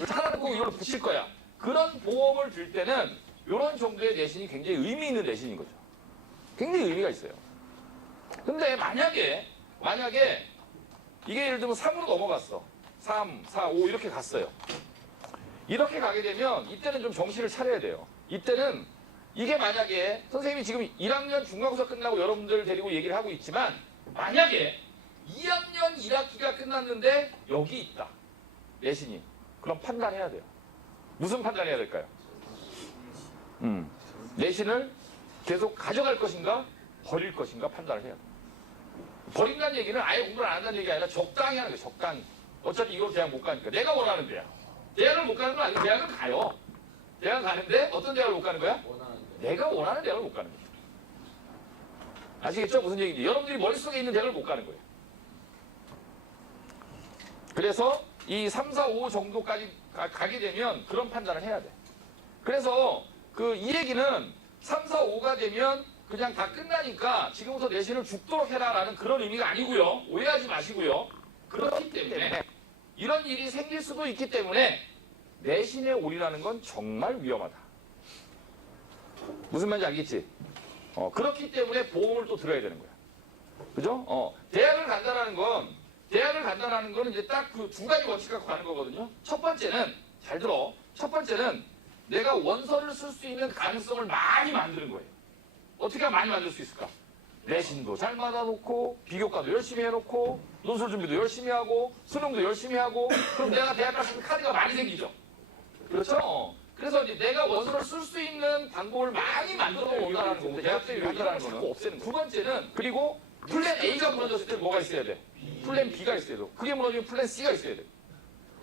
하나는 꼭 이걸 붙일 거야. 그런 보험을 들 때는 이런 정도의 내신이 굉장히 의미 있는 내신인 거죠. 굉장히 의미가 있어요. 근데 만약에 이게 예를 들면 3으로 넘어갔어. 3, 4, 5 이렇게 갔어요. 이렇게 가게 되면 이때는 좀 정신을 차려야 돼요. 이때는 이게 만약에 선생님이 지금 1학년 중간고사 끝나고 여러분들 데리고 얘기를 하고 있지만 만약에 2학년 1학기가 끝났는데 여기 있다. 내신이. 그럼 판단해야 돼요. 무슨 판단해야 될까요? 내신을 계속 가져갈 것인가 버릴 것인가 판단을 해야 돼요. 버린다는 얘기는 아예 공부를 안 한다는 얘기가 아니라 적당히 하는 거예요. 적당히. 어차피 이걸 대학 못 가니까. 내가 원하는 대학. 대학을 못 가는 건 아니고 대학은 가요. 대학 가는데 어떤 대학을 못 가는 거야? 내가 원하는 대학을 못 가는 거야. 아시겠죠? 무슨 얘기인지. 여러분들이 머릿속에 있는 대학을 못 가는 거예요. 그래서 이 3, 4, 5 정도까지 가게 되면 그런 판단을 해야 돼. 그래서 이 얘기는 3, 4, 5가 되면 그냥 다 끝나니까 지금부터 내신을 죽도록 해라라는 그런 의미가 아니고요. 오해하지 마시고요. 그렇기 때문에 이런 일이 생길 수도 있기 때문에 내신에 올인하는 건 정말 위험하다. 무슨 말인지 알겠지? 그렇기 때문에 보험을 또 들어야 되는 거야. 그죠? 대학을 간다는 건 이제 딱 그 두 가지 원칙 갖고 가는 거거든요. 첫 번째는, 잘 들어. 첫 번째는 내가 원서를 쓸 수 있는 가능성을 많이 만드는 거예요. 어떻게 하면 많이 만들 수 있을까? 내신도 잘 받아놓고, 비교과도 열심히 해놓고, 논술 준비도 열심히 하고, 수능도 열심히 하고, 그럼 내가 대학 갔을 때 카드가 많이 생기죠. 그렇죠? 그래서 이제 내가 원서를 쓸 수 있는 방법을 많이 만들어 놓는다는 거고, 대학생이 여기다라는 거는 없애는 거예요. 두 번째는, 그리고 플랜 A가 무너졌을 때 뭐가 있어야 돼? 플랜 B가 있어야 돼. 그게 무너지면 플랜 C가 있어야 돼.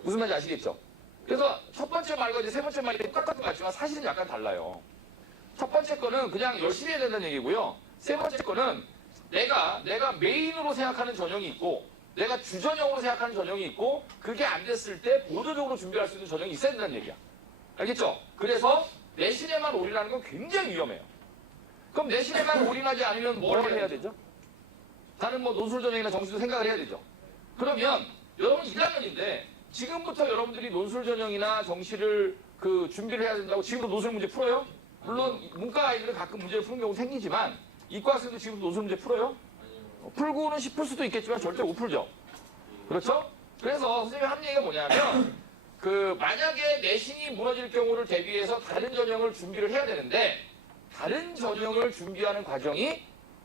무슨 말인지 아시겠죠? 그래서 첫 번째 말과 이제 세 번째 말이 똑같은 것 같지만 사실은 약간 달라요. 첫 번째 거는 그냥 열심히 해야 된다는 얘기고요. 세 번째 거는 내가 메인으로 생각하는 전형이 있고 내가 주전형으로 생각하는 전형이 있고 그게 안 됐을 때 보조적으로 준비할 수 있는 전형이 있어야 된다는 얘기야. 알겠죠? 그래서 내신에만 올인하는 건 굉장히 위험해요. 그럼 내신에만 올인하지 않으면 뭘 해야 되죠? 다른 뭐 논술 전형이나 정시도 생각을 해야 되죠. 그러면 여러분 1학년인데 지금부터 여러분들이 논술 전형이나 정시를 그 준비를 해야 된다고 지금도 논술 문제 풀어요? 물론 문과 아이들은 가끔 문제를 푸는 경우 생기지만 이과 학생도 지금도 논술 문제 풀어요? 풀고는 싶을 수도 있겠지만 절대 못 풀죠. 그렇죠? 그래서 선생님이 하는 얘기가 뭐냐면 그 만약에 내신이 무너질 경우를 대비해서 다른 전형을 준비를 해야 되는데 다른 전형을 준비하는 과정이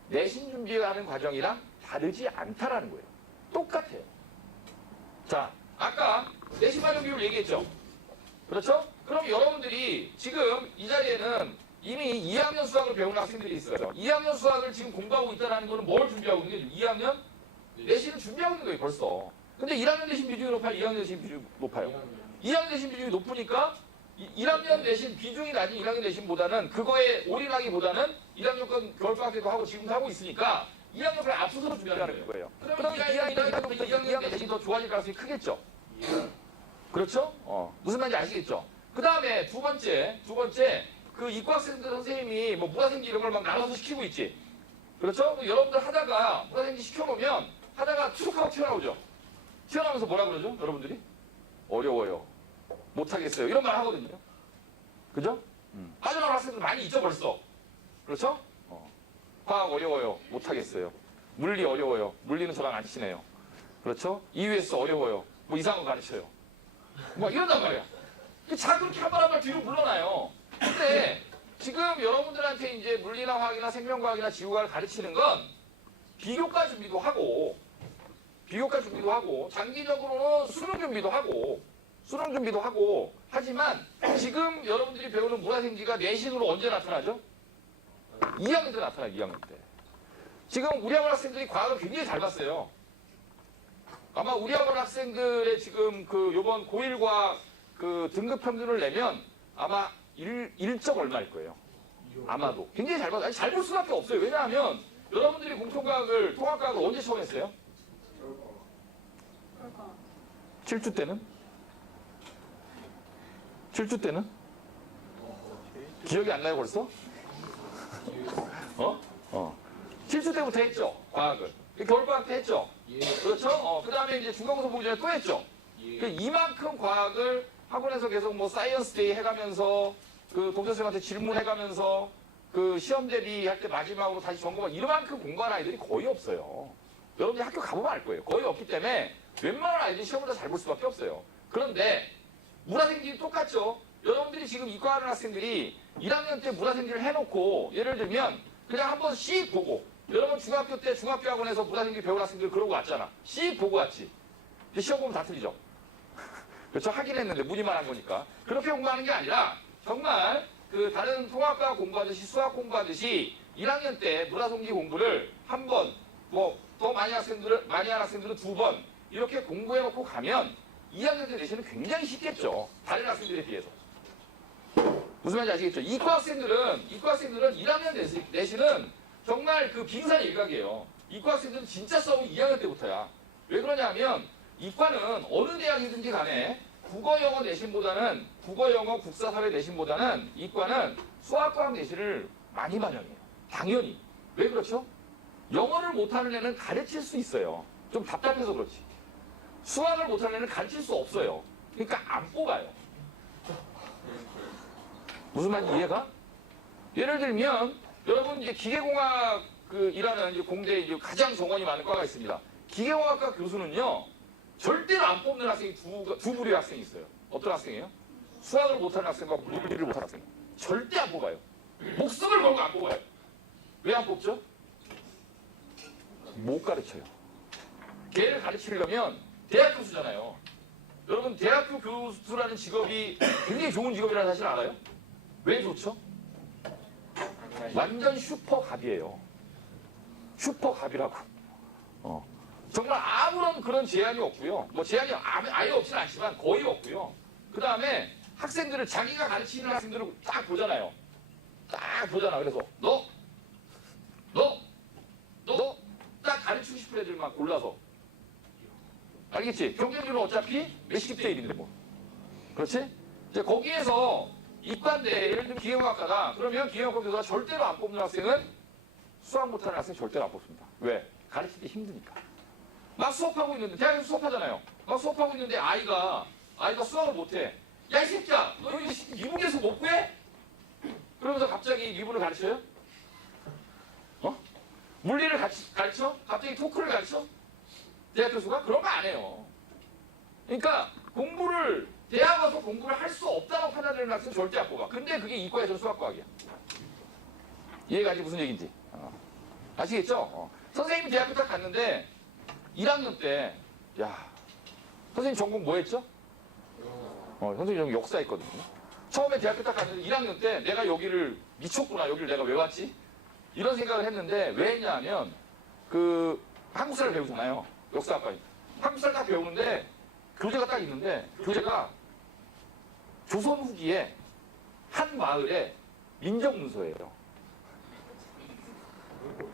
내신 준비하는 과정이랑 다르지 않다라는 거예요. 똑같아요. 자, 아까 내신 반영 비율 얘기했죠? 그렇죠? 그럼 여러분들이 지금 이 자리에는 이미 2학년 수학을 배우는 학생들이 있어요. 2학년 수학을 지금 공부하고 있다는 거는 뭘 준비하고 있는 거예요? 2학년 내신을 준비하고 있는 거예요, 벌써. 근데 1학년 내신 비중이 높아요? 2학년 내신 비중이 높아요? 2학년 내신 비중이 높으니까 1학년 내신 비중이 낮은 1학년 내신보다는 그거에 올인하기보다는 1학년 건 겨울방학 때도 하고 지금도 하고 있으니까 2학년 걸 앞서서 준비하는 거예요. 그러면 2학년 내신이 더 좋아질 가능성이 크겠죠? 그렇죠? 무슨 말인지 아시겠죠? 그 다음에 두 번째 그 이과학생들 선생님이 뭐 문화생지 이런 걸 막 나눠서 시키고 있지. 그렇죠? 여러분들 하다가 문화생지 시켜놓으면 하다가 툭 하고 튀어나오죠. 튀어나오면서 뭐라 그러죠? 여러분들이? 어려워요. 못하겠어요. 이런 말 하거든요. 그죠? 빠져나온 학생들 많이 있죠 벌써. 그렇죠? 화학 어려워요. 못하겠어요. 물리 어려워요. 물리는 저랑 안 친해요. 그렇죠? EUS 어려워요. 뭐 이상한 거 가르쳐요. 뭐 이런단 말이야. 자 그렇게 한 발 한 발 뒤로 물러나요. 근데 지금 여러분들한테 이제 물리나 화학이나 생명과학이나 지구과학을 가르치는 건 비교과 준비도 하고 장기적으로는 수능 준비도 하고 하지만 지금 여러분들이 배우는 문화생지가 내신으로 언제 나타나죠? 2학년 때 나타나요. 2학년 때. 지금 우리 학원 학생들이 과학을 굉장히 잘 봤어요. 아마 우리 학원 학생들의 지금 그 요번 고1 과학 그 등급 평균을 내면 아마 1점 얼마일 거예요. 아마도. 굉장히 잘 봤어요. 잘 볼 수밖에 없어요. 왜냐하면 여러분들이 공통과학을 통합과학을 언제 처음 했어요? 7주 때는? 7주 때는? 기억이 안 나요 벌써? 7주 때부터 했죠 과학을. 겨울방학 때 했죠. 그렇죠? 그 다음에 이제 중간고사 보기 전에 또 했죠. 이만큼 과학을 학원에서 계속 뭐 사이언스 데이 해가면서 그 동생한테 질문해가면서 그 시험 대비할 때 마지막으로 다시 점검하고 이만큼 공부한 아이들이 거의 없어요. 여러분들이 학교 가보면 알 거예요. 거의 없기 때문에 웬만한 아이들이 시험을 다 잘 볼 수밖에 없어요. 그런데 문화생지는 똑같죠. 여러분들이 지금 이과하는 학생들이 1학년 때 문화생지를 해놓고 예를 들면 그냥 한번 씩 보고 여러분 중학교 때 중학교학원에서 문화생지 배운 학생들 그러고 왔잖아. 씩 보고 왔지. 근데 시험 보면 다 틀리죠. 그렇죠? 하긴 했는데 문의만 한 거니까. 그렇게 공부하는 게 아니라 정말 그 다른 통합과학 공부하듯이 수학 공부하듯이 1학년 때 문화생지 공부를 한 번, 뭐 더 많이 한 학생들은 두 번 이렇게 공부해놓고 가면 2학년 때 내신은 굉장히 쉽겠죠. 다른 학생들에 비해서. 무슨 말인지 아시겠죠? 이과 학생들은 1학년 내신은 정말 그 빙산일각이에요. 이과 학생들은 진짜 싸움이 2학년 때부터야. 왜 그러냐면 이과는 어느 대학이든지 간에 국어 영어 내신보다는 국어 영어 국사사회 내신보다는 이과는 수학과학 내신을 많이 반영해요. 당연히. 왜 그렇죠? 영어를 못하는 애는 가르칠 수 있어요. 좀 답답해서 그렇지. 수학을 못하는 애는 가르칠 수 없어요. 그러니까 안 뽑아요. 무슨 말인지 이해가? 예를 들면 여러분 이제 기계공학 이라는 이제 공대 이제 가장 정원이 많은 과가 있습니다. 기계공학과 교수는요 절대로 안 뽑는 학생이 두 부류의 학생이 있어요. 어떤 학생이에요? 수학을 못하는 학생과 물리를 못하는 학생. 절대 안 뽑아요. 목숨을 걸고 안 뽑아요. 왜 안 뽑죠? 못 가르쳐요. 걔를 가르치려면 대학 교수잖아요. 여러분 대학교 교수라는 직업이 굉장히 좋은 직업이라는 사실 알아요? 왜 좋죠? 완전 슈퍼갑이에요. 슈퍼갑이라고. 정말 아무런 그런 제한이 없고요. 뭐 제한이 아예 없지는 않지만 거의 없고요. 그 다음에 학생들을 자기가 가르치는 학생들을 딱 보잖아요. 딱 보잖아. 그래서 너 딱 가르치고 싶은 애들만 골라서. 알겠지? 경쟁률은 어차피 몇십 대 1인데 뭐. 그렇지? 이제 거기에서 이과인데 예를 들면 기계공학과다. 그러면 기계공학과 교사가 절대로 안 뽑는 학생은 수학 못하는 학생 절대로 안 뽑습니다. 왜? 가르치기 힘드니까. 막 수업하고 있는데 대학에서 수업하잖아요. 막 수업하고 있는데 아이가 수학을 못해. 야 이 새끼야, 너 이거 미분계수 못 구해? 그러면서 갑자기 미분을 가르쳐요? 물리를 가르쳐? 갑자기 토크를 가르쳐? 대학 교수가? 그런 거 안 해요. 그러니까 대학 와서 공부를 할 수 없다고 판단되는 학생 절대 안 뽑아. 근데 그게 이과에서는 수학과학이야. 이해가지 무슨 얘기인지. 아시겠죠? 선생님이 대학교 딱 갔는데 1학년 때, 야, 선생님 전공 뭐 했죠? 선생님 전공 역사 했거든요. 처음에 대학교 딱 갔는데 1학년 때 내가 여기를 미쳤구나. 여기를 내가 왜 왔지? 이런 생각을 했는데 왜 했냐면 한국사를 배우잖아요. 역사학과. 한국사를 딱 배우는데 교재가 딱 있는데 교재가 조선 후기에 한 마을의 민정문서예요.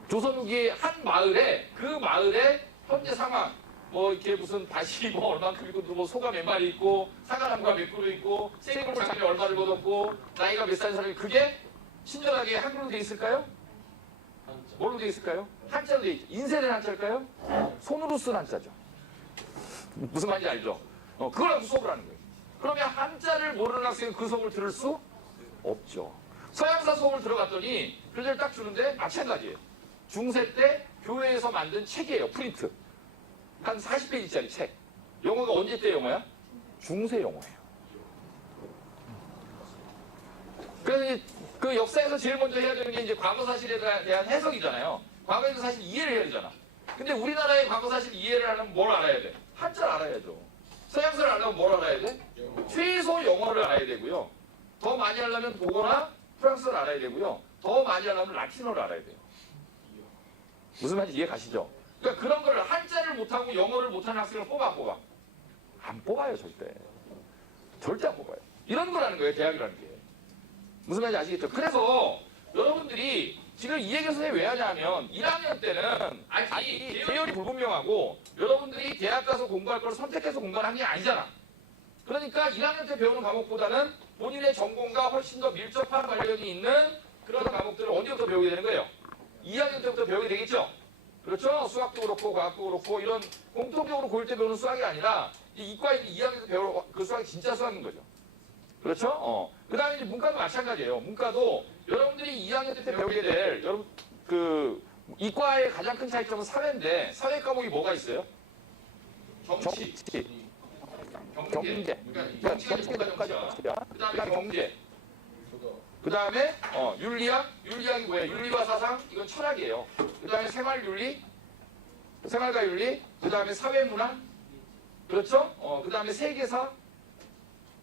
조선 후기의 한 마을에 그 마을의 현재 상황 뭐 이렇게 무슨 밭이 뭐 얼만큼 있고 뭐 소가 몇 마리 있고 사과나무가 몇 그루 있고 세금을 작년에 얼마를 걷었고 나이가 몇 살인 사람이 그게 친절하게 한글로 돼 있을까요? 뭘로 돼 있을까요? 한자로 돼 있죠. 인쇄된 한자일까요? 손으로 쓴 한자죠. 무슨 말인지 알죠? 그걸 갖고 수업을 하는 거예요. 그러면 한자를 모르는 학생은 그 수업을 들을 수 없죠. 서양사 수업을 들어갔더니 교재를 딱 주는데 마찬가지예요. 중세 때 교회에서 만든 책이에요. 프린트. 한 40페이지짜리 책. 영어가 언제 때 영어야? 중세 영어예요. 그래서 그 역사에서 제일 먼저 해야 되는 게 이제 과거 사실에 대한 해석이잖아요. 과거에서 사실 이해를 해야 되잖아. 근데 우리나라의 과거 사실 이해를 하려면 뭘 알아야 돼? 한자를 알아야죠. 서양사를 알려면 뭘 알아야 돼? 최소 영어를 알아야 되고요. 더 많이 하려면 독어나 프랑스어를 알아야 되고요. 더 많이 하려면 라틴어를 알아야 돼요. 무슨 말인지 이해 가시죠? 그러니까 그런 걸 한자를 못하고 영어를 못하는 학생을 뽑아 안 뽑아? 안 뽑아요 절대. 절대 안 뽑아요. 이런 거라는 거예요 대학이라는 게. 무슨 말인지 아시겠죠? 그래서 여러분들이 지금 이 얘기를 선생님이 왜 하냐면 1학년 때는 아니 계열이 불분명하고 여러분들이 대학 가서 공부할 걸 선택해서 공부하는 게 아니잖아. 그러니까 1학년 때 배우는 과목보다는 본인의 전공과 훨씬 더 밀접한 관련이 있는 그런 과목들을 언제부터 배우게 되는 거예요? 2학년 때부터 배우게 되겠죠? 그렇죠? 수학도 그렇고 과학도 그렇고 이런 공통적으로 고1 때 배우는 수학이 아니라 이과에 2학년 때 배우는 그 수학이 진짜 수학인 거죠. 그렇죠? 그 다음에 이제 문과도 마찬가지예요. 문과도 여러분들이 2학년 때 배우게 될 이과의 가장 큰 차이점은 사회인데 사회 과목이 뭐가 있어요? 정치, 경제, 그러니까 정치까지 그 다음에 경제, 그 다음에 윤리학이 뭐예요? 윤리와 사상, 이건 철학이에요. 그 다음에 생활윤리, 생활과 윤리, 그 다음에 사회문화, 그렇죠? 그 다음에 세계사,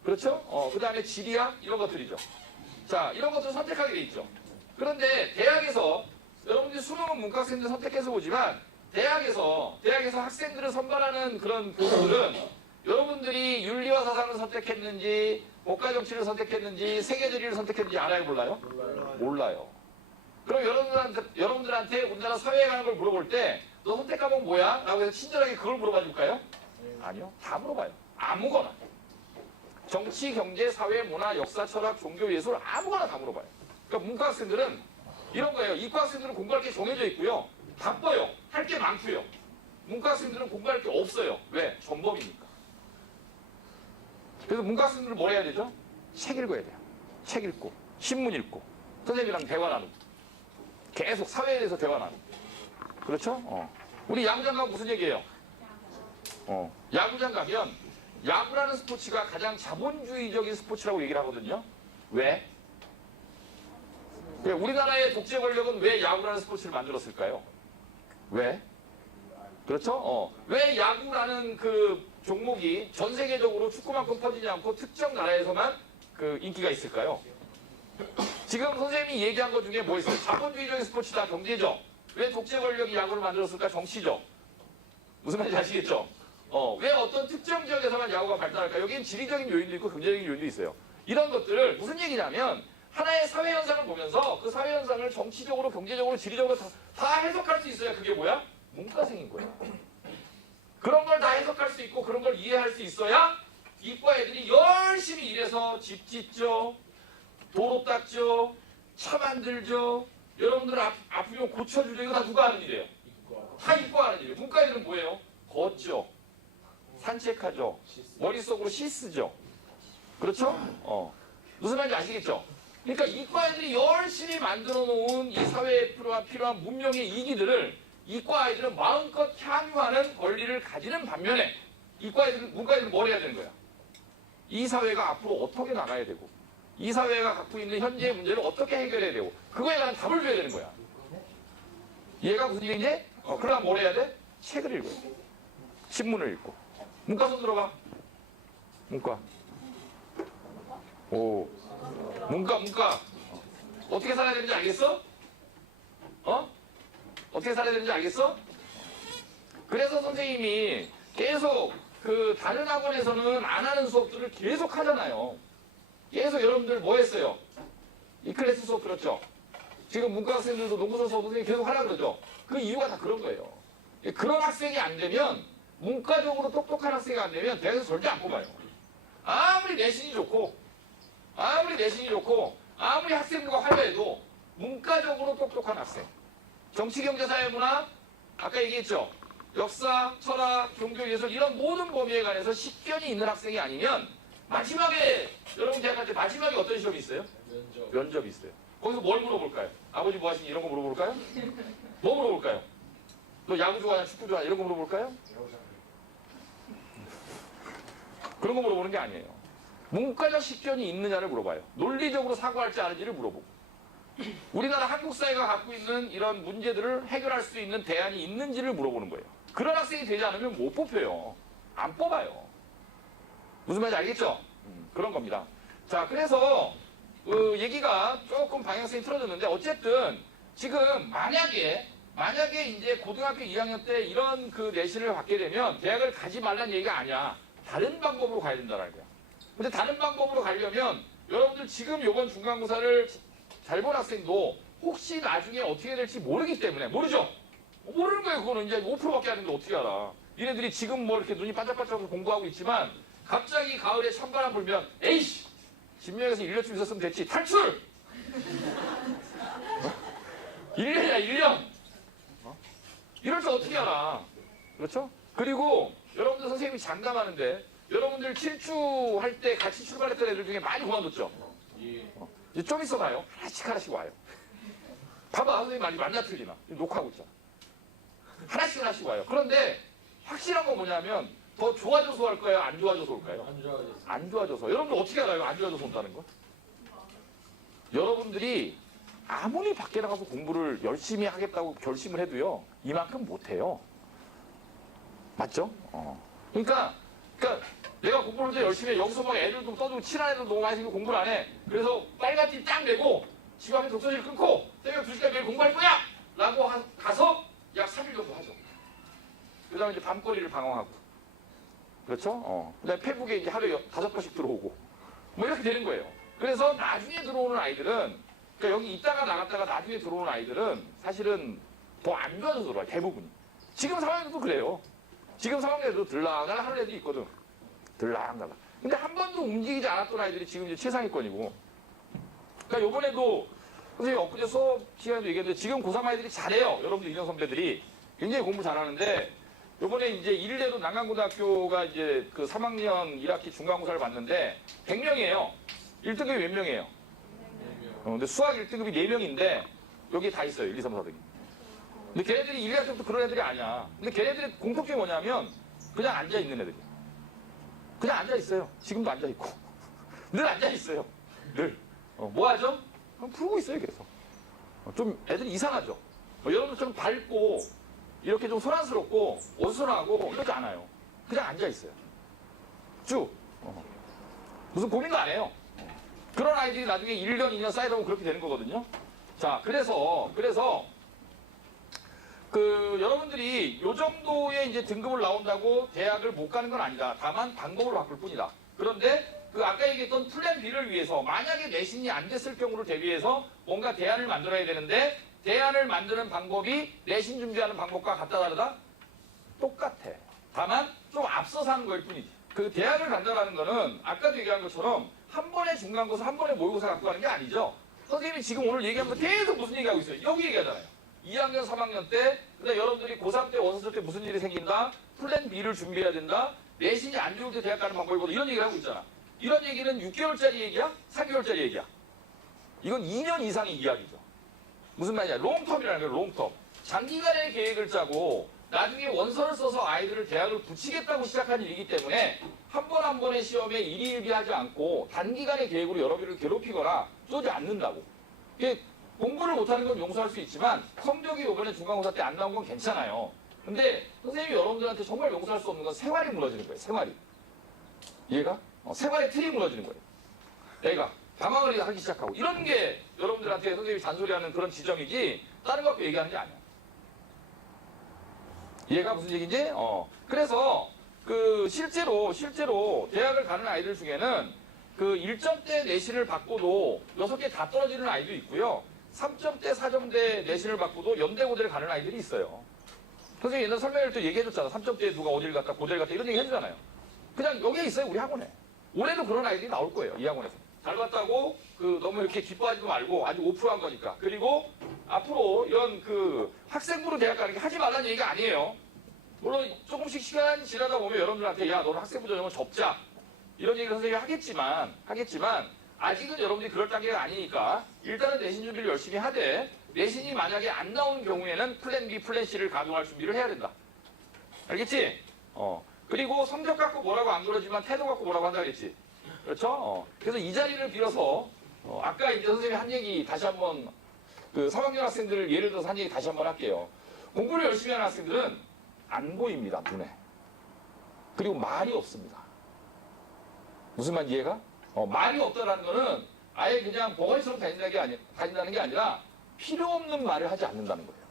그렇죠? 그 다음에 지리학, 이런 것들이죠. 자, 이런 것들을 선택하게 돼 있죠. 그런데 대학에서 여러분들이 수능은 문과학생들 선택해서 보지만 대학에서 학생들을 선발하는 그런 교수들은 여러분들이 윤리와 사상을 선택했는지 국가정치를 선택했는지 세계지리를 선택했는지 알아요? 몰라요? 몰라요. 그럼 여러분들한테 우리나라 사회에 관한 걸 물어볼 때 너 선택 과목 뭐야? 라고 해서 친절하게 그걸 물어봐 줄까요? 아니요. 다 물어봐요. 아무거나. 정치, 경제, 사회, 문화, 역사, 철학, 종교, 예술 아무거나 다 물어봐요. 그러니까 문과학생들은 이런 거예요. 이과학생들은 공부할 게 정해져 있고요. 바빠요. 할 게 많고요. 문과학생들은 공부할 게 없어요. 왜? 전범이니까. 그래서 문과학생들은 뭘 해야 되죠? 책 읽어야 돼요. 책 읽고 신문 읽고 선생님이랑 대화 나누고 계속 사회에 대해서 대화 나누고 그렇죠? 우리 야구장 가면 무슨 얘기예요? 야구장 가면 야구라는 스포츠가 가장 자본주의적인 스포츠라고 얘기를 하거든요. 왜? 우리나라의 독재 권력은 왜 야구라는 스포츠를 만들었을까요? 왜? 그렇죠? 왜 야구라는 그 종목이 전 세계적으로 축구만큼 퍼지지 않고 특정 나라에서만 그 인기가 있을까요? 지금 선생님이 얘기한 것 중에 뭐 있어요? 자본주의적인 스포츠다, 경제죠. 왜 독재 권력이 야구를 만들었을까? 정치죠. 무슨 말인지 아시겠죠? 왜 어떤 특정 지역에서만 야구가 발달할까? 여기엔 지리적인 요인도 있고 경제적인 요인도 있어요. 이런 것들을 무슨 얘기냐면 하나의 사회 현상을 보면서 그 사회 현상을 정치적으로, 경제적으로, 지리적으로 다 해석할 수 있어야 그게 뭐야? 문과생인 거예요. 그런 걸 다 해석할 수 있고 그런 걸 이해할 수 있어야 이과 애들이 열심히 일해서 집 짓죠, 도로 닦죠, 차 만들죠, 여러분들 아프면 고쳐주죠. 이거 다 누가 하는 일이에요? 다 이과 하는 일이에요. 문과 애들은 뭐예요? 걷죠, 산책하죠, 머릿속으로 시 쓰죠. 그렇죠? 무슨 말인지 아시겠죠? 그러니까 이과 애들이 열심히 만들어 놓은 이 사회에 필요한 문명의 이기들을 이과 아이들은 마음껏 향유하는 권리를 가지는 반면에 이과 애들은, 문과 애들은 뭘 해야 되는 거야? 이 사회가 앞으로 어떻게 나가야 되고 이 사회가 갖고 있는 현재의 문제를 어떻게 해결해야 되고 그거에 대한 답을 줘야 되는 거야. 얘가 무슨 얘기인지? 그러면 뭘 해야 돼? 책을 읽어야 돼. 신문을 읽고. 문과 손 들어봐. 문과. 오. 문과. 어떻게 살아야 되는지 알겠어? 어떻게 살아야 되는지 알겠어? 그래서 선생님이 계속 그 다른 학원에서는 안 하는 수업들을 계속 하잖아요. 계속 여러분들 뭐 했어요? 이 클래스 수업 들었죠? 지금 문과 학생들도 농구선 수업 선생님이 계속 하라 그러죠? 그 이유가 다 그런 거예요. 그런 학생이 안 되면, 문과적으로 똑똑한 학생이 안 되면 대학에서 절대 안 뽑아요. 아무리 내신이 좋고 아무리 학생부가 화려해도 문과적으로 똑똑한 학생, 정치, 경제, 사회, 문화, 아까 얘기했죠? 역사, 철학, 종교, 예술 이런 모든 범위에 관해서 식견이 있는 학생이 아니면 마지막에 여러분 대학 갈 때 마지막에 어떤 시험이 있어요? 면접이 있어요. 거기서 뭘 물어볼까요? 아버지 뭐 하시니? 이런 거 물어볼까요? 뭐 물어볼까요? 너 야구 좋아하냐? 축구 좋아하냐? 이런 거 물어볼까요? 그런 거 물어보는 게 아니에요. 문과적 식견이 있느냐를 물어봐요. 논리적으로 사고할지 않을지를 물어보고. 우리나라 한국 사회가 갖고 있는 이런 문제들을 해결할 수 있는 대안이 있는지를 물어보는 거예요. 그런 학생이 되지 않으면 못 뽑혀요. 안 뽑아요. 무슨 말인지 알겠죠? 그런 겁니다. 자, 그래서 얘기가 조금 방향성이 틀어졌는데 어쨌든 지금 만약에 이제 고등학교 2학년 때 이런 그 내신을 받게 되면 대학을 가지 말라는 얘기가 아니야. 다른 방법으로 가야 된다는 거야. 근데 다른 방법으로 가려면 여러분들 지금 요번 중간고사를 잘 본 학생도 혹시 나중에 어떻게 될지 모르기 때문에 모르죠? 모르는 거예요. 그거는 이제 5%밖에 안 되는데 어떻게 알아? 니네들이 지금 뭐 이렇게 눈이 반짝반짝해서 공부하고 있지만 갑자기 가을에 찬바람 불면 에이씨! 진명에서 1년쯤 있었으면 됐지. 탈출! 1년이야 1년! 이럴 줄 어떻게 알아? 그렇죠? 그리고 여러분들 선생님이 장담하는데 여러분들 7주 할 때 같이 출발했던 애들 중에 많이 그만뒀죠? 이제 좀 있어 봐요. 하나씩 와요. 봐봐, 선생님 말이 맞나 틀리나. 녹화하고 있잖아. 하나씩 와요. 그런데 확실한 건 뭐냐면 더 좋아져서 할 거예요? 안 좋아져서 올까요? 안 좋아져서. 여러분들 어떻게 알아요? 안 좋아져서 온다는 거? 여러분들이 아무리 밖에 나가서 공부를 열심히 하겠다고 결심을 해도요. 이만큼 못해요. 맞죠? 그러니까 내가 공부를 할 때 열심히 해. 여기서 막 애들도 떠들고 친한 애들 너무 많이 생기고 공부를 안 해. 그래서 빨간띠 딱 내고 집 앞에 독서실 끊고 새벽 2시까지 매일 공부할 거야! 라고 가서 약 3일 정도 하죠. 그 다음에 이제 밤거리를 방황하고. 그렇죠? 그 다음에 페북에 이제 하루에 5번씩 들어오고. 뭐 이렇게 되는 거예요. 그래서 나중에 들어오는 아이들은, 그러니까 여기 있다가 나갔다가 나중에 들어오는 아이들은 사실은 더 안 좋아져서 들어와요. 대부분이. 지금 상황에도 그래요. 지금 상황에도 들락날락 하는 애들이 있거든. 들락날락. 근데 한 번도 움직이지 않았던 아이들이 지금 이제 최상위권이고. 그러니까 요번에도 선생님 엊그제 수업 시간에도 얘기했는데 지금 고3 아이들이 잘해요. 여러분들 인형 선배들이. 굉장히 공부 잘하는데 요번에 이제 일대도 난강고등학교가 이제 그 3학년 1학기 중간고사를 봤는데 100명이에요. 1등급이 몇 명이에요? 근데 수학 1등급이 4명인데 여기 다 있어요. 1, 2, 3, 4등이. 근데 걔네들이 1, 2학기 때부터 그런 애들이 아니야. 근데 걔네들의 공통점이 뭐냐면 그냥 앉아있는 애들이야. 그냥 앉아있어요. 지금도 앉아있고. 늘 앉아있어요. 늘. 뭐 하죠? 풀고 있어요, 계속. 좀 애들이 이상하죠? 여러분들 좀 밝고 이렇게 좀 소란스럽고 어수선하고 이러지 않아요. 그냥 앉아있어요. 쭉. 무슨 고민도 안 해요. 그런 아이들이 나중에 1년, 2년 쌓이다 보면 그렇게 되는 거거든요. 자, 그래서 여러분들이 요 정도의 이제 등급을 나온다고 대학을 못 가는 건 아니다. 다만 방법을 바꿀 뿐이다. 그런데 아까 얘기했던 플랜 B를 위해서 만약에 내신이 안 됐을 경우를 대비해서 뭔가 대안을 만들어야 되는데 대안을 만드는 방법이 내신 준비하는 방법과 같다 다르다? 똑같아. 다만 좀 앞서서 하는 거일 뿐이지. 대학을 간다라는 거는 아까도 얘기한 것처럼 한 번에 중간고사 한 번에 모의고사 갖고 가는 게 아니죠. 선생님이 지금 오늘 얘기하면서 계속 무슨 얘기하고 있어요? 여기 얘기하잖아요. 2학년, 3학년 때, 그다음 여러분들이 고3 때, 원서설 때 무슨 일이 생긴다? 플랜 B를 준비해야 된다? 내신이 안 좋을 때 대학 가는 방법이 뭐다? 이런 얘기를 하고 있잖아. 이런 얘기는 6개월짜리 얘기야? 4개월짜리 얘기야? 이건 2년 이상의 이야기죠. 무슨 말이냐? 롱텀이라는 거예요, 롱텀. 장기간의 계획을 짜고 나중에 원서를 써서 아이들을 대학을 붙이겠다고 시작한 일이기 때문에 한 번 한 번의 시험에 일희일비하지 않고 단기간의 계획으로 여러분을 괴롭히거나 쏘지 않는다고. 이게 공부를 못하는 건 용서할 수 있지만 성적이 이번에 중간고사 때 안 나온 건 괜찮아요. 근데 선생님이 여러분들한테 정말 용서할 수 없는 건 생활이 무너지는 거예요. 생활이. 이해가? 생활의 틀이 무너지는 거예요. 애가 방황을 하기 시작하고 이런 게 여러분들한테 선생님이 잔소리하는 그런 지점이지 다른 거 갖고 얘기하는 게 아니야. 이해가 무슨 얘기인지? 그래서 실제로 대학을 가는 아이들 중에는 1점대 내신을 받고도 6개 다 떨어지는 아이도 있고요. 3점대, 4점대 내신을 받고도 연대 고대를 가는 아이들이 있어요. 선생님이 옛날 설명을 또 얘기해줬잖아. 3점대에 누가 어디를 갔다 고대를 갔다 이런 얘기 해주잖아요. 그냥 여기에 있어요. 우리 학원에. 올해도 그런 아이들이 나올 거예요. 이 학원에서. 잘 봤다고 너무 이렇게 기뻐하지도 말고 아주 오프한 거니까. 그리고 앞으로 이런 학생부로 대학 가는 게 하지 말라는 얘기가 아니에요. 물론 조금씩 시간이 지나다 보면 여러분들한테 야 너는 학생부 전형을 접자 이런 얘기를 선생님이 하겠지만 아직은 여러분들이 그럴 단계가 아니니까 일단은 내신 준비를 열심히 하되 내신이 만약에 안 나오는 경우에는 플랜 B, 플랜 C를 가동할 준비를 해야 된다. 알겠지? 그리고 성적 갖고 뭐라고 안 그러지만 태도 갖고 뭐라고 한다 그랬지. 그렇죠? 그래서 이 자리를 빌어서 아까 이제 선생님이 한 얘기 다시 한번 3학년 학생들을 예를 들어서 한 얘기 다시 한번 할게요. 공부를 열심히 하는 학생들은 안 보입니다. 눈에. 그리고 말이 없습니다. 무슨 말 이해가? 말이 없다라는 거는 아예 그냥 버거리처럼 다닌다는 게 아니라 필요 없는 말을 하지 않는다는 거예요.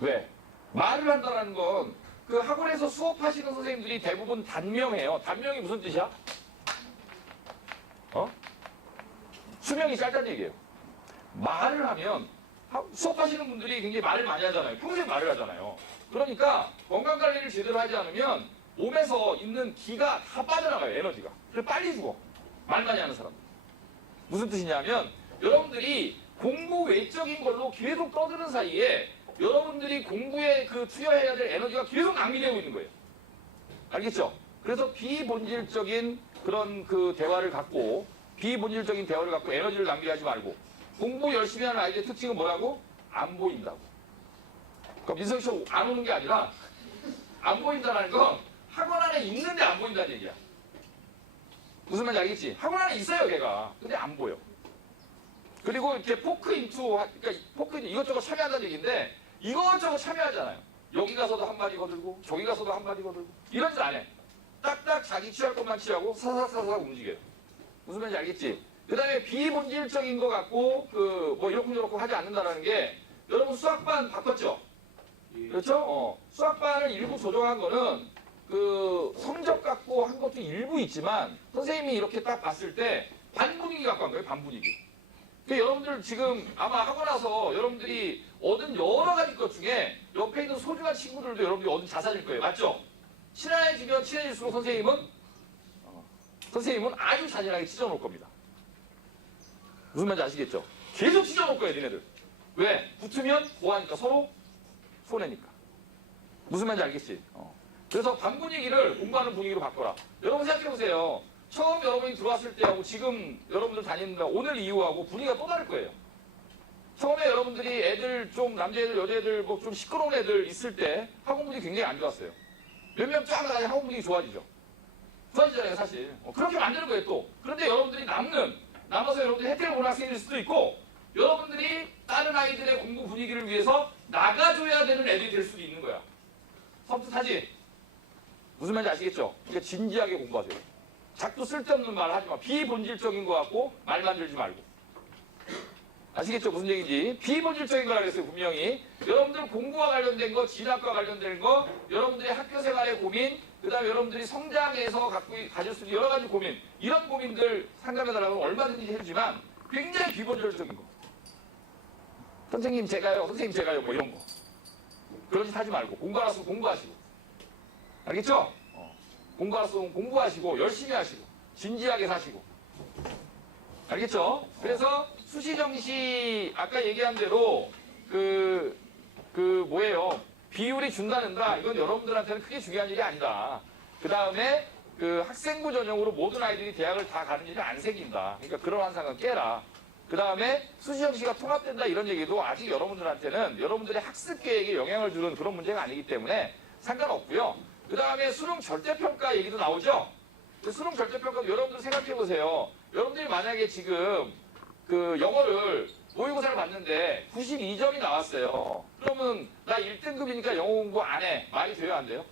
왜? 말을 한다는 건 학원에서 수업하시는 선생님들이 대부분 단명해요. 단명이 무슨 뜻이야? 수명이 짧다는 얘기예요. 말을 하면 수업하시는 분들이 굉장히 말을 많이 하잖아요. 평소에 말을 하잖아요. 그러니까 건강관리를 제대로 하지 않으면 몸에서 있는 기가 다 빠져나가요. 에너지가. 그래서 빨리 죽어. 말 많이 하는 사람. 무슨 뜻이냐면 여러분들이 공부 외적인 걸로 계속 떠드는 사이에 여러분들이 공부에 투여해야 될 에너지가 계속 낭비되고 있는 거예요. 알겠죠? 그래서 비본질적인 그런 대화를 갖고 에너지를 낭비하지 말고 공부 열심히 하는 아이들의 특징은 뭐라고? 안 보인다고. 그러니까 민석이 씨 안 오는 게 아니라 안 보인다는 건 학원 안에 있는데 안 보인다는 얘기야. 무슨 말인지 알겠지? 학원 안에 있어요, 걔가. 근데 안 보여. 그리고 이렇게 이것저것 참여한다는 얘기인데 이것저것 참여하잖아요. 여기 가서도 한마디 거들고 저기 가서도 한마디 거들고 이런 짓 안 해. 딱딱 자기 취할 것만 취하고 사사사사 움직여요. 무슨 말인지 알겠지? 그 다음에 비본질적인 거 갖고 이렇고 하지 않는다는 게 여러분 수학반 바꿨죠? 그렇죠? 수학반을 일부 조정한 거는 성적 갖고 한 것도 일부 있지만 선생님이 이렇게 딱 봤을 때 반 분위기 갖고 한 거예요. 반 분위기. 여러분들 지금 아마 하고 나서 여러분들이 얻은 여러 가지 것 중에 옆에 있는 소중한 친구들도 여러분들이 얻은 자산일 거예요. 맞죠? 친해지면 친해질수록 선생님은 아주 잔인하게 찢어놓을 겁니다. 무슨 말인지 아시겠죠? 계속 찢어놓을 거예요, 니네들. 왜? 붙으면 뭐하니까? 서로 손해니까. 무슨 말인지 알겠지? 그래서 반 분위기를 공부하는 분위기로 바꿔라. 여러분 생각해보세요. 처음 여러분이 들어왔을 때하고 지금 여러분들 다니는 오늘 이후하고 분위기가 또 다를 거예요. 처음에 여러분들이 애들 좀 남자애들 여자애들 좀 시끄러운 애들 있을 때 학원 분위기 굉장히 안 좋았어요. 몇 명 쫙 나가니 학원 분위기 좋아지죠. 좋아지잖아요, 사실. 그렇게 만드는 거예요, 또. 그런데 여러분들이 남아서 여러분들이 혜택을 보는 학생일 수도 있고 여러분들이 다른 아이들의 공부 분위기를 위해서 나가줘야 되는 애들이 될 수도 있는 거야. 섬뜩하지? 무슨 말인지 아시겠죠? 그러니까 진지하게 공부하세요. 자꾸 쓸데없는 말 하지 마. 비본질적인 거 갖고 말 만들지 말고. 아시겠죠? 무슨 얘기인지. 비본질적인 거라 그랬어요, 분명히. 여러분들 공부와 관련된 거, 진학과 관련된 거, 여러분들의 학교 생활의 고민, 그 다음에 여러분들이 성장해서 가질 수 있는 여러 가지 고민, 이런 고민들 상담해달라고 얼마든지 해주지만 굉장히 비본질적인 거. 선생님 제가요, 선생님 제가요, 뭐 이런 거. 그런 짓 하지 말고 공부하라서 공부하시고. 알겠죠? 공부하라서 공부하시고 열심히 하시고 진지하게 사시고. 알겠죠? 그래서 수시정시 아까 얘기한 대로 뭐예요? 비율이 준다는다. 이건 여러분들한테는 크게 중요한 일이 아니다. 그 다음에 그 학생부 전형으로 모든 아이들이 대학을 다 가는 일이 안 생긴다. 그러니까 그런 환상은 깨라. 그 다음에 수시정시가 통합된다 이런 얘기도 아직 여러분들한테는 여러분들의 학습 계획에 영향을 주는 그런 문제가 아니기 때문에 상관없고요. 그 다음에 수능 절대평가 얘기도 나오죠. 수능 절대평가 여러분들 생각해 보세요. 여러분들이 만약에 지금 그 영어를 모의고사를 봤는데 92점이 나왔어요. 그러면 나 1등급이니까 영어 공부 안 해. 말이 돼요, 안 돼요?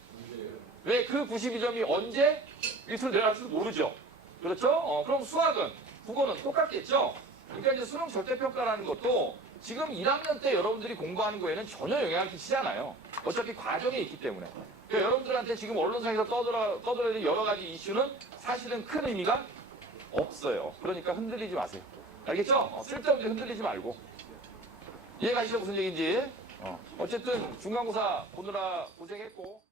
왜 그 92점이 언제 밑으로 내려갈지도 모르죠. 그렇죠? 그럼 수학은, 국어는 똑같겠죠? 그러니까 이제 수능 절대평가라는 것도 지금 1학년 때 여러분들이 공부하는 거에는 전혀 영향을 끼치잖아요. 어차피 과정에 있기 때문에. 그러니까 여러분들한테 지금 언론상에서 떠들어야 여러 가지 이슈는 사실은 큰 의미가 없어요. 그러니까 흔들리지 마세요. 알겠죠? 쓸데없이 흔들리지 말고. 이해가시죠? 무슨 얘기인지? 어쨌든 중간고사 보느라 고생했고.